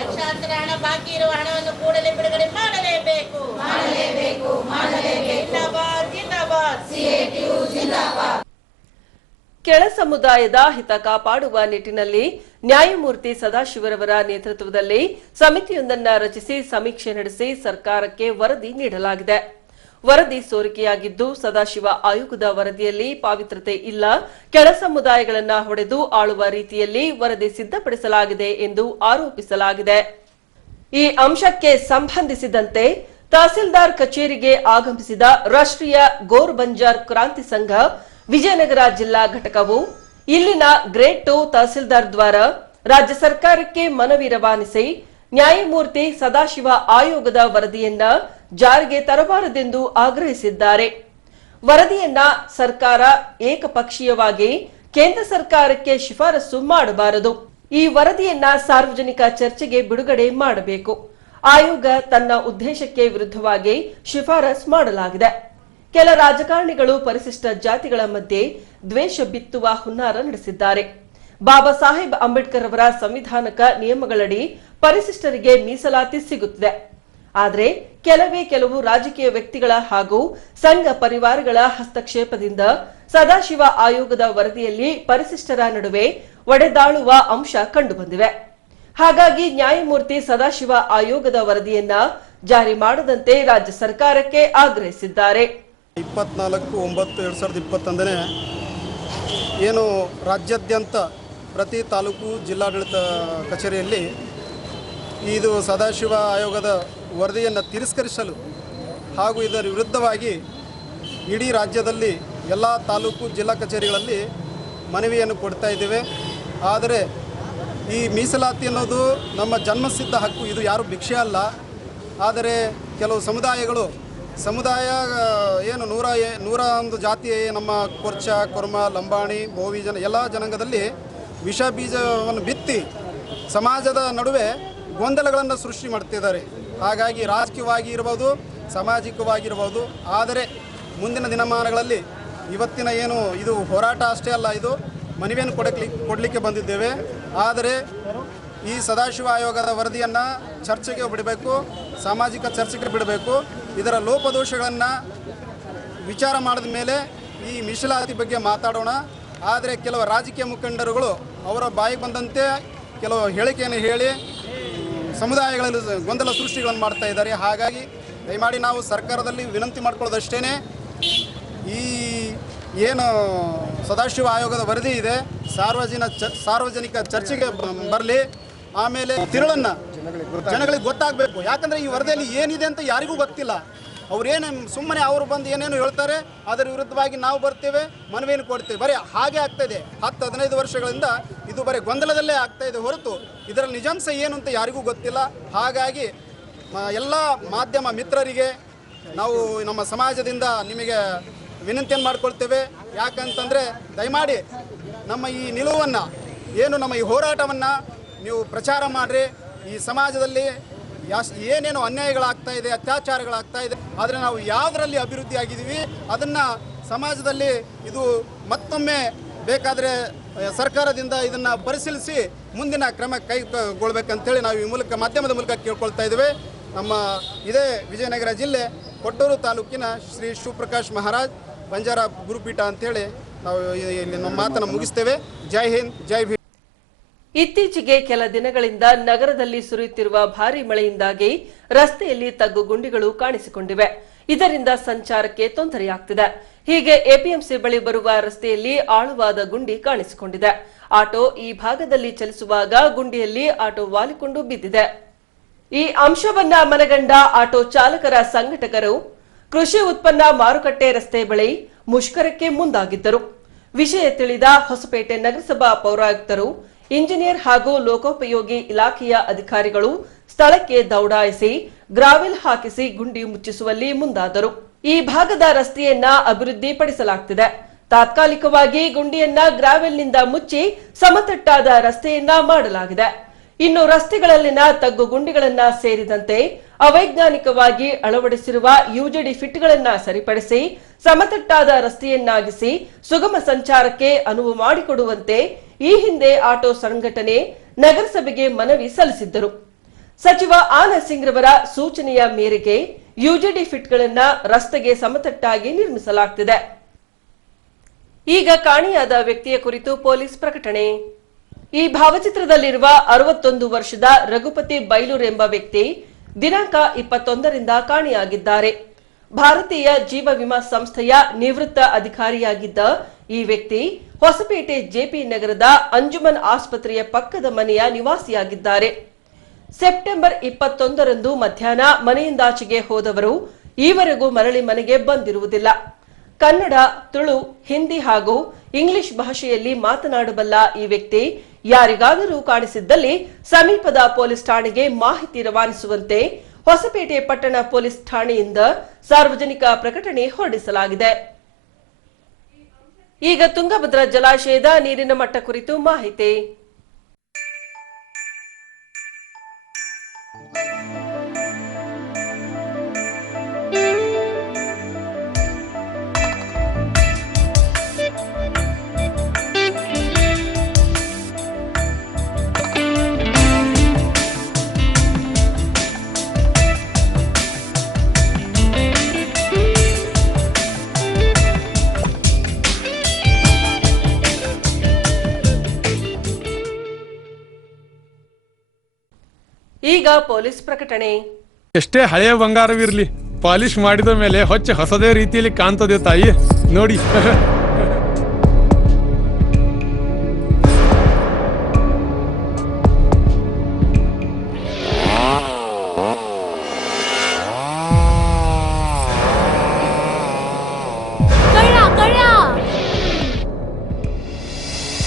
ಲಕ್ಷಾಂತರ ಹಣ ಬಾಕಿ ಇರುವ ಹಣವನ್ನು ಕೂಡಲೇ ಬಿಡುಗಡೆ ಮಾಡಲೇಬೇಕು. ಜಿಂದಾಬಾದ್ ಜಿಂದಾಬಾದ್ CATU ಜಿಂದಾಬಾದ್. ಕೆಳ ಸಮುದಾಯದ ಹಿತ ಕಾಪಾಡುವ ನಿಟ್ಟಿನಲ್ಲಿ ನ್ಯಾಯಮೂರ್ತಿ ಸದಾಶಿವರವರ ನೇತೃತ್ವದಲ್ಲಿ ಸಮಿತಿಯೊಂದನ್ನು ರಚಿಸಿ ಸಮೀಕ್ಷೆ ನಡೆಸಿ ಸರ್ಕಾರಕ್ಕೆ ವರದಿ ನೀಡಲಾಗಿದೆ. ವರದಿ ಸೋರಿಕೆಯಾಗಿದ್ದು, ಸದಾಶಿವ ಆಯೋಗದ ವರದಿಯಲ್ಲಿ ಪಾವಿತ್ರತೆ ಇಲ್ಲ, ಕೆಳ ಸಮುದಾಯಗಳನ್ನು ಹೊಡೆದು ಆಳುವ ರೀತಿಯಲ್ಲಿ ವರದಿ ಸಿದ್ಧಪಡಿಸಲಾಗಿದೆ ಎಂದು ಆರೋಪಿಸಲಾಗಿದೆ. ಈ ಅಂಶಕ್ಕೆ ಸಂಬಂಧಿಸಿದಂತೆ ತಹಸೀಲ್ದಾರ್ ಕಚೇರಿಗೆ ಆಗಮಿಸಿದ ರಾಷ್ಟ್ರೀಯ ಗೋರ್ ಬಂಜಾರ್ ಕ್ರಾಂತಿ ಸಂಘ ವಿಜಯನಗರ ಜಿಲ್ಲಾ ಘಟಕವು ಇಲ್ಲಿನ ಗ್ರೇಡ್ 2 ತಹಸೀಲ್ದಾರ್ ದ್ವಾರ ರಾಜ್ಯ ಸರ್ಕಾರಕ್ಕೆ ಮನವಿ ರವಾನಿಸಿ ನ್ಯಾಯಮೂರ್ತಿ ಸದಾಶಿವ ಆಯೋಗದ ವರದಿಯನ್ನ ಜಾರಿಗೆ ತರಬಾರದೆಂದು ಆಗ್ರಹಿಸಿದ್ದಾರೆ. ವರದಿಯನ್ನ ಸರ್ಕಾರ ಏಕಪಕ್ಷೀಯವಾಗಿ ಕೇಂದ್ರ ಸರ್ಕಾರಕ್ಕೆ ಶಿಫಾರಸು ಮಾಡಬಾರದು. ಈ ವರದಿಯನ್ನ ಸಾರ್ವಜನಿಕ ಚರ್ಚೆಗೆ ಬಿಡುಗಡೆ ಮಾಡಬೇಕು. ಆಯೋಗ ತನ್ನ ಉದ್ದೇಶಕ್ಕೆ ವಿರುದ್ಧವಾಗಿ ಶಿಫಾರಸು ಮಾಡಲಾಗಿದೆ. ಕೆಲ ರಾಜಕಾರಣಿಗಳು ಪರಿಶಿಷ್ಟ ಜಾತಿಗಳ ಮಧ್ಯೆ ದ್ವೇಷ ಬಿತ್ತುವ ಹುನ್ನಾರ ನಡೆಸಿದ್ದಾರೆ. ಬಾಬಾ ಸಾಹೇಬ್ ಅಂಬೇಡ್ಕರ್ ಅವರ ಸಂವಿಧಾನಕ ನಿಯಮಗಳಡಿ ಪರಿಶಿಷ್ಟರಿಗೆ ಮೀಸಲಾತಿ ಸಿಗುತ್ತಿದೆ. ಆದರೆ ಕೆಲವು ರಾಜಕೀಯ ವ್ಯಕ್ತಿಗಳ ಹಾಗೂ ಸಂಘ ಪರಿವಾರಗಳ ಹಸ್ತಕ್ಷೇಪದಿಂದ ಸದಾಶಿವ ಆಯೋಗದ ವರದಿಯಲ್ಲಿ ಪರಿಶಿಷ್ಟರ ನಡುವೆ ಒಡೆದಾಳುವ ಅಂಶ ಕಂಡುಬಂದಿವೆ. ಹಾಗಾಗಿ ನ್ಯಾಯಮೂರ್ತಿ ಸದಾಶಿವ ಆಯೋಗದ ವರದಿಯನ್ನ ಜಾರಿ ಮಾಡದಂತೆ ರಾಜ್ಯ ಸರ್ಕಾರಕ್ಕೆ ಆಗ್ರಹಿಸಿದ್ದಾರೆ. 24/9/2021 ಏನು ರಾಜ್ಯಾದ್ಯಂತ ಪ್ರತಿ ತಾಲೂಕು ಜಿಲ್ಲಾಡಳಿತ ಕಚೇರಿಯಲ್ಲಿ ಇದು ಸದಾಶಿವ ಆಯೋಗದ ವರದಿಯನ್ನು ತಿರಸ್ಕರಿಸಲು ಹಾಗೂ ಇದರ ವಿರುದ್ಧವಾಗಿ ಇಡೀ ರಾಜ್ಯದಲ್ಲಿ ಎಲ್ಲ ತಾಲೂಕು ಜಿಲ್ಲಾ ಕಚೇರಿಗಳಲ್ಲಿ ಮನವಿಯನ್ನು ಕೊಡ್ತಾ ಇದ್ದೇವೆ. ಆದರೆ ಈ ಮೀಸಲಾತಿ ಅನ್ನೋದು ನಮ್ಮ ಜನ್ಮಸಿದ್ಧ ಹಕ್ಕು, ಇದು ಯಾರು ಭಿಕ್ಷೆ ಅಲ್ಲ. ಆದರೆ ಕೆಲವು ಸಮುದಾಯ ಏನು 101 ಜಾತಿ ನಮ್ಮ ಕೊರ್ಚ, ಕೊರ್ಮ, ಲಂಬಾಣಿ, ಬೋವಿ ಎಲ್ಲ ಜನಾಂಗದಲ್ಲಿ ವಿಷ ಬೀಜವನ್ನು ಬಿತ್ತಿ ಸಮಾಜದ ನಡುವೆ ಗೊಂದಲಗಳನ್ನು ಸೃಷ್ಟಿ ಮಾಡ್ತಿದ್ದಾರೆ. ಹಾಗಾಗಿ ರಾಜಕೀಯವಾಗಿ ಇರ್ಬೋದು, ಸಾಮಾಜಿಕವಾಗಿರ್ಬೋದು. ಆದರೆ ಮುಂದಿನ ದಿನಮಾನಗಳಲ್ಲಿ ಇವತ್ತಿನ ಏನು ಇದು ಹೋರಾಟ ಅಷ್ಟೇ ಅಲ್ಲ, ಇದು ಮನವಿಯನ್ನು ಕೊಡಲಿಕ್ಕೆ ಬಂದಿದ್ದೇವೆ. ಆದರೆ ಈ ಸದಾಶಿವ ಆಯೋಗದ ವರದಿಯನ್ನು ಚರ್ಚೆಗೆ ಬಿಡಬೇಕು, ಸಾಮಾಜಿಕ ಚರ್ಚೆಗೆ ಬಿಡಬೇಕು. ಇದರ ಲೋಪದೋಷಗಳನ್ನು ವಿಚಾರ ಮಾಡಿದ ಮೇಲೆ ಈ ಮೀಸಲಾತಿ ಬಗ್ಗೆ ಮಾತಾಡೋಣ. ಆದರೆ ಕೆಲವು ರಾಜಕೀಯ ಮುಖಂಡರುಗಳು ಅವರ ಬಾಯಿಗೆ ಬಂದಂತೆ ಕೆಲವು ಹೇಳಿಕೆಯನ್ನು ಹೇಳಿ ಸಮುದಾಯಗಳಲ್ಲಿ ಗೊಂದಲ ಸೃಷ್ಟಿಗಳನ್ನು ಮಾಡ್ತಾ ಇದ್ದಾರೆ. ಹಾಗಾಗಿ ದಯಮಾಡಿ ನಾವು ಸರ್ಕಾರದಲ್ಲಿ ವಿನಂತಿ ಮಾಡ್ಕೊಳ್ಳೋದಷ್ಟೇ, ಈ ಏನು ಸದಾಶಿವ ಆಯೋಗದ ವರದಿ ಇದೆ ಸಾರ್ವಜನಿಕ ಚರ್ಚೆಗೆ ಬರಲಿ. ಆಮೇಲೆ ತಿರುಳನ್ನು ಜನಗಳಿಗೆ ಗೊತ್ತಾಗಬೇಕು. ಯಾಕಂದರೆ ಈ ವರದಿಯಲ್ಲಿ ಏನಿದೆ ಅಂತ ಯಾರಿಗೂ ಗೊತ್ತಿಲ್ಲ. ಅವ್ರೇನು ಸುಮ್ಮನೆ ಅವರು ಬಂದು ಏನೇನು ಹೇಳ್ತಾರೆ, ಅದರ ವಿರುದ್ಧವಾಗಿ ನಾವು ಬರ್ತೇವೆ, ಮನವಿಯನ್ನು ಕೊಡ್ತೇವೆ. ಬರೀ ಹಾಗೆ ಆಗ್ತಾಯಿದೆ. 10-15 ವರ್ಷಗಳಿಂದ ಇದು ಬರೀ ಗೊಂದಲದಲ್ಲೇ ಆಗ್ತಾಯಿದೆ ಹೊರತು ಇದರಲ್ಲಿ ನಿಜಾಂಶ ಏನು ಅಂತ ಯಾರಿಗೂ ಗೊತ್ತಿಲ್ಲ. ಹಾಗಾಗಿ ಎಲ್ಲ ಮಾಧ್ಯಮ ಮಿತ್ರರಿಗೆ ನಾವು ನಮ್ಮ ಸಮಾಜದಿಂದ ನಿಮಗೆ ವಿನಂತಿಯನ್ನು ಮಾಡಿಕೊಳ್ತೇವೆ. ಯಾಕಂತಂದರೆ ದಯಮಾಡಿ ನಮ್ಮ ಈ ನಿಲುವನ್ನು ಏನು ನಮ್ಮ ಈ ಹೋರಾಟವನ್ನು ನೀವು ಪ್ರಚಾರ ಮಾಡಿರಿ. ಈ ಸಮಾಜದಲ್ಲಿ ಏನೇನು ಅನ್ಯಾಯಗಳಾಗ್ತಾ ಇದೆ, ಅತ್ಯಾಚಾರಗಳಾಗ್ತಾ ಇದೆ, ಆದರೆ ನಾವು ಯಾವುದರಲ್ಲಿ ಅಭಿವೃದ್ಧಿ ಆಗಿದ್ದೀವಿ ಅದನ್ನು ಸಮಾಜದಲ್ಲಿ ಇದು ಮತ್ತೊಮ್ಮೆ ಬೇಕಾದರೆ ಸರ್ಕಾರದಿಂದ ಇದನ್ನು ಪರಿಶೀಲಿಸಿ ಮುಂದಿನ ಕ್ರಮ ಕೈಗೊಳ್ಬೇಕಂತೇಳಿ ನಾವು ಈ ಮೂಲಕ ಮಾಧ್ಯಮದ ಮೂಲಕ ಕೇಳ್ಕೊಳ್ತಾ ಇದ್ದೇವೆ. ನಮ್ಮ ಇದೇ ವಿಜಯನಗರ ಜಿಲ್ಲೆ ಕೊಟ್ಟೂರು ತಾಲೂಕಿನ ಶ್ರೀ ಶಿವಪ್ರಕಾಶ್ ಮಹಾರಾಜ್ ಬಂಜಾರ ಗುರುಪೀಠ ಅಂತೇಳಿ ನಾವು ಇಲ್ಲಿ ನಮ್ಮ ಮಾತನ್ನು ಮುಗಿಸ್ತೇವೆ. ಜೈ ಹಿಂದ್, ಜೈ ಭೀಮ್. ಇತ್ತೀಚೆಗೆ ಕೆಲ ದಿನಗಳಿಂದ ನಗರದಲ್ಲಿ ಸುರಿಯುತ್ತಿರುವ ಭಾರೀ ಮಳೆಯಿಂದಾಗಿ ರಸ್ತೆಯಲ್ಲಿ ತಗ್ಗು ಗುಂಡಿಗಳು ಕಾಣಿಸಿಕೊಂಡಿವೆ. ಇದರಿಂದ ಸಂಚಾರಕ್ಕೆ ತೊಂದರೆಯಾಗ್ತಿದೆ. ಹೀಗೆ ಎಪಿಎಂಸಿ ಬಳಿ ಬರುವ ರಸ್ತೆಯಲ್ಲಿ ಆಳವಾದ ಗುಂಡಿ ಕಾಣಿಸಿಕೊಂಡಿದೆ. ಆಟೋ ಈ ಭಾಗದಲ್ಲಿ ಚಲಿಸುವಾಗ ಗುಂಡಿಯಲ್ಲಿ ಆಟೋ ವಾಲಿಕೊಂಡು ಬಿದ್ದಿದೆ. ಈ ಅಂಶವನ್ನ ಮನಗಂಡ ಆಟೋ ಚಾಲಕರ ಸಂಘಟಕರು ಕೃಷಿ ಉತ್ಪನ್ನ ಮಾರುಕಟ್ಟೆ ರಸ್ತೆ ಬಳಿ ಮುಷ್ಕರಕ್ಕೆ ಮುಂದಾಗಿದ್ದರು. ವಿಷಯ ತಿಳಿದ ಹೊಸಪೇಟೆ ನಗರಸಭಾ ಪೌರಾಯುಕ್ತರು, ಇಂಜಿನಿಯರ್ ಹಾಗೂ ಲೋಕೋಪಯೋಗಿ ಇಲಾಖೆಯ ಅಧಿಕಾರಿಗಳು ಸ್ಥಳಕ್ಕೆ ದೌಡಾಯಿಸಿ ಗ್ರಾವೆಲ್ ಹಾಕಿಸಿ ಗುಂಡಿ ಮುಚ್ಚಿಸುವಲ್ಲಿ ಮುಂದಾದರು. ಈ ಭಾಗದ ರಸ್ತೆಯನ್ನ ಅಭಿವೃದ್ಧಿಪಡಿಸಲಾಗುತ್ತಿದೆ. ತಾತ್ಕಾಲಿಕವಾಗಿ ಗುಂಡಿಯನ್ನ ಗ್ರಾವೆಲ್ನಿಂದ ಮುಚ್ಚಿ ಸಮತಟ್ಟಾದ ರಸ್ತೆಯನ್ನ ಮಾಡಲಾಗಿದೆ. ಇನ್ನು ರಸ್ತೆಗಳಲ್ಲಿನ ತಗ್ಗು ಗುಂಡಿಗಳನ್ನ ಸೇರಿದಂತೆ ಅವೈಜ್ಞಾನಿಕವಾಗಿ ಅಳವಡಿಸಿರುವ ಯುಜಿಡಿ ಫಿಟ್ಗಳನ್ನ ಸರಿಪಡಿಸಿ ಸಮತಟ್ಟಾದ ರಸ್ತೆಯನ್ನಾಗಿಸಿ ಸುಗಮ ಸಂಚಾರಕ್ಕೆ ಅನುವು ಮಾಡಿಕೊಡುವಂತೆ ಈ ಹಿಂದೆ ಆಟೋ ಸಂಘಟನೆ ನಗರಸಭೆಗೆ ಮನವಿ ಸಲ್ಲಿಸಿದ್ದರು. ಸಚಿವ ಆನಂದ್ ಸಿಂಗ್ ರವರ ಸೂಚನೆಯ ಮೇರೆಗೆ ಯುಜಿಡಿ ಫಿಟ್ಗಳನ್ನ ರಸ್ತೆಗೆ ಸಮತಟ್ಟಾಗಿ ನಿರ್ಮಿಸಲಾಗುತ್ತಿದೆ. ಈಗ ಕಾಣೆಯಾದ ವ್ಯಕ್ತಿಯ ಕುರಿತು ಪೊಲೀಸ್ ಪ್ರಕಟಣೆ. ಈ ಭಾವಚಿತ್ರದಲ್ಲಿರುವ 61 ವರ್ಷದ ರಘುಪತಿ ಬೈಲೂರ್ ಎಂಬ ವ್ಯಕ್ತಿ ದಿನಾಂಕ 21ರಿಂದ ಕಾಣೆಯಾಗಿದ್ದಾರೆ. ಭಾರತೀಯ ಜೀವ ವಿಮಾ ಸಂಸ್ಥೆಯ ನಿವೃತ್ತ ಅಧಿಕಾರಿಯಾಗಿದ್ದ ಈ ವ್ಯಕ್ತಿ ಹೊಸಪೇಟೆ ಜೆಪಿ ನಗರದ ಅಂಜುಮನ್ ಆಸ್ಪತ್ರೆಯ ಪಕ್ಕದ ಮನೆಯ ನಿವಾಸಿಯಾಗಿದ್ದಾರೆ. ಸೆಪ್ಟೆಂಬರ್ 21ರಂದು ಮಧ್ಯಾಹ್ನ ಮನೆಯಿಂದಾಚೆಗೆ ಹೋದವರು ಈವರೆಗೂ ಮರಳಿ ಮನೆಗೆ ಬಂದಿರುವುದಿಲ್ಲ. ಕನ್ನಡ, ತುಳು, ಹಿಂದಿ ಹಾಗೂ ಇಂಗ್ಲಿಷ್ ಭಾಷೆಯಲ್ಲಿ ಮಾತನಾಡಬಲ್ಲ ಈ ವ್ಯಕ್ತಿ ಯಾರಿಗಾದರೂ ಕಾಣಿಸಿದ್ದಲ್ಲಿ ಸಮೀಪದ ಪೊಲೀಸ್ ಠಾಣೆಗೆ ಮಾಹಿತಿ ರವಾನಿಸುವಂತೆ ಹೊಸಪೇಟೆ ಪಟ್ಟಣ ಪೊಲೀಸ್ ಠಾಣೆಯಿಂದ ಸಾರ್ವಜನಿಕ ಪ್ರಕಟಣೆ ಹೊರಡಿಸಲಾಗಿದೆ. ಈಗ ತುಂಗಭದ್ರಾ ಜಲಾಶಯದ ನೀರಿನ ಮಟ್ಟ ಕುರಿತು ಮಾಹಿತಿ. ಈಗ ಪೊಲೀಸ್ ಪ್ರಕಟಣೆ. ಎಷ್ಟೇ ಹಳೆಯ ಬಂಗಾರವಿರ್ಲಿ, ಪಾಲಿಶ್ ಮಾಡಿದ ಮೇಲೆ ಹೊಸದೇ ರೀತಿಯಲ್ಲಿ ಕಾಣ್ತದೆ ತಾಯಿ, ನೋಡಿ.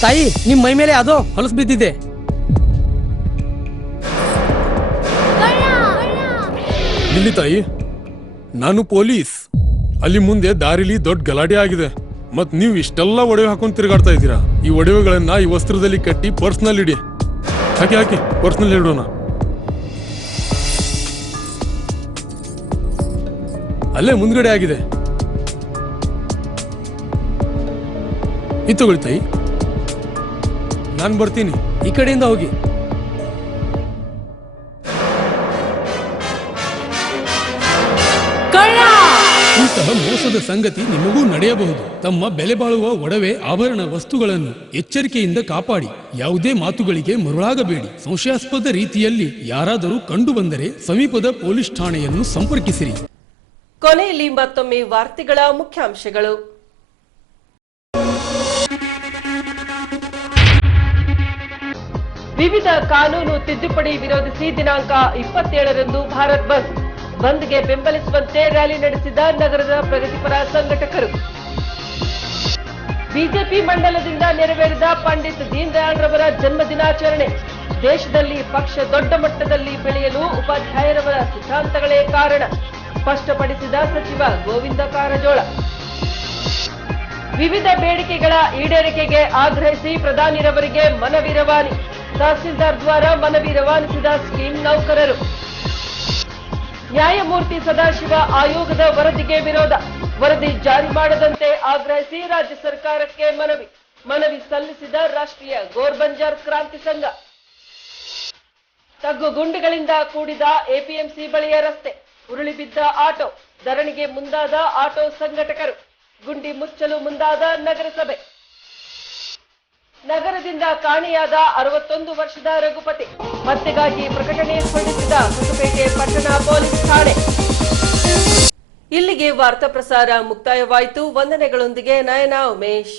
ತಾಯಿ, ನಿಮ್ ಮೈ ಮೇಲೆ ಅದು ಹೊಲಸು ಬಿದ್ದಿದೆ. ಇಲ್ಲಿ ತಾಯಿ, ನಾನು ಪೊಲೀಸ್. ಅಲ್ಲಿ ಮುಂದೆ ದಾರಿಲಿ ದೊಡ್ಡ ಗಲಾಟೆ ಆಗಿದೆ. ಮತ್ ನೀವು ಇಷ್ಟೆಲ್ಲ ಒಡವೆ ಹಾಕೊಂಡು ತಿರುಗಾಡ್ತಾ ಇದ್ದೀರಾ. ಈ ಒಡವೆಗಳನ್ನ ಈ ವಸ್ತ್ರದಲ್ಲಿ ಕಟ್ಟಿ ಪರ್ಸ್ನಲ್ಲಿ ಇಡಿ. ಹಾಕಿ ಪರ್ಸ್ನಲ್ಲಿ ಇಡೋಣ. ಅಲ್ಲೇ ಮುಂದ್ಗಡೆ ಆಗಿದೆ. ಇದು ತಗೊಳ್ಳಿ ತಾಯಿ. ನಾನು ಬರ್ತೀನಿ. ಈ ಕಡೆಯಿಂದ ಹೋಗಿ. ಇಂತಹ ಮೋಸದ ಸಂಗತಿ ನಿಮಗೂ ನಡೆಯಬಹುದು. ತಮ್ಮ ಬೆಲೆ ಬಾಳುವ ಒಡವೆ ಆಭರಣ ವಸ್ತುಗಳನ್ನು ಎಚ್ಚರಿಕೆಯಿಂದ ಕಾಪಾಡಿ. ಯಾವುದೇ ಮಾತುಗಳಿಗೆ ಮರುಳಾಗಬೇಡಿ. ಸಂಶಯಾಸ್ಪದ ರೀತಿಯಲ್ಲಿ ಯಾರಾದರೂ ಕಂಡು ಬಂದರೆ ಸಮೀಪದ ಪೊಲೀಸ್ ಠಾಣೆಯನ್ನು ಸಂಪರ್ಕಿಸಿರಿ. ಕೊನೆಯಲ್ಲಿ ಮತ್ತೊಮ್ಮೆ ವಾರ್ತೆಗಳ ಮುಖ್ಯಾಂಶಗಳು. ವಿವಿಧ ಕಾನೂನು ತಿದ್ದುಪಡಿ ವಿರೋಧಿಸಿ ದಿನಾಂಕ 27ರಂದು ಭಾರತ್ ಬಂದ್ಗೆ ಬೆಂಬಲಿಸುವಂತೆ ರ್ಯಾಲಿ ನಡೆಸಿದ ನಗರದ ಪ್ರಗತಿಪರ ಸಂಘಟಕರು. ಬಿಜೆಪಿ ಮಂಡಲದಿಂದ ನೆರವೇರಿದ ಪಂಡಿತ್ ದೀನ್ ದಯಾಳ್ ರವರ ಜನ್ಮದಿನಾಚರಣೆ. ದೇಶದಲ್ಲಿ ಪಕ್ಷ ದೊಡ್ಡ ಮಟ್ಟದಲ್ಲಿ ಬೆಳೆಯಲು ಉಪಾಧ್ಯಾಯರವರ ಸಿದ್ಧಾಂತಗಳೇ ಕಾರಣ ಸ್ಪಷ್ಟಪಡಿಸಿದ ಸಚಿವ ಗೋವಿಂದ ಕಾರಜೋಳ. ವಿವಿಧ ಬೇಡಿಕೆಗಳ ಈಡೇರಿಕೆಗೆ ಆಗ್ರಹಿಸಿ ಪ್ರಧಾನಿರವರಿಗೆ ಮನವಿ ರವಾನಿ. ತಹಸೀಲ್ದಾರ್ ದ್ವಾರ ಮನವಿ ರವಾನಿಸಿದ ಸ್ಕೀಂ ನೌಕರರು. ನ್ಯಾಯಮೂರ್ತಿ ಸದಾಶಿವ ಆಯೋಗದ ವರದಿಗೆ ವಿರೋಧ. ವರದಿ ಜಾರಿ ಮಾಡದಂತೆ ಆಗ್ರಹಿಸಿ ರಾಜ್ಯ ಸರ್ಕಾರಕ್ಕೆ ಮನವಿ ಸಲ್ಲಿಸಿದ ರಾಷ್ಟ್ರೀಯ ಗೋರ್ಬಂಜಾರ್ ಕ್ರಾಂತಿ ಸಂಘ. ತಗ್ಗು ಗುಂಡಿಗಳಿಂದ ಕೂಡಿದ ಎಪಿಎಂಸಿ ಬಳಿಯ ರಸ್ತೆ. ಉರುಳಿ ಬಿದ್ದ ಆಟೋ. ಧರಣಿಗೆ ಮುಂದಾದ ಆಟೋ ಸಂಘಟಕರು. ಗುಂಡಿ ಮುಚ್ಚಲು ಮುಂದಾದ ನಗರಸಭೆ. ನಗರದಿಂದ ಕಾಣೆಯಾದ 61 ವರ್ಷದ ರಘುಪತಿ. ಪತ್ತೆಗಾಗಿ ಪ್ರಕಟಣೆ ಹೊರಡಿಸಿದ ಹೊಸಪೇಟೆ ಪಟ್ಟಣ ಪೊಲೀಸ್ ಠಾಣೆ. ಇಲ್ಲಿಗೆ ವಾರ್ತಾ ಪ್ರಸಾರ ಮುಕ್ತಾಯವಾಯಿತು. ವಂದನೆಗಳೊಂದಿಗೆ ನಯನ ಉಮೇಶ್.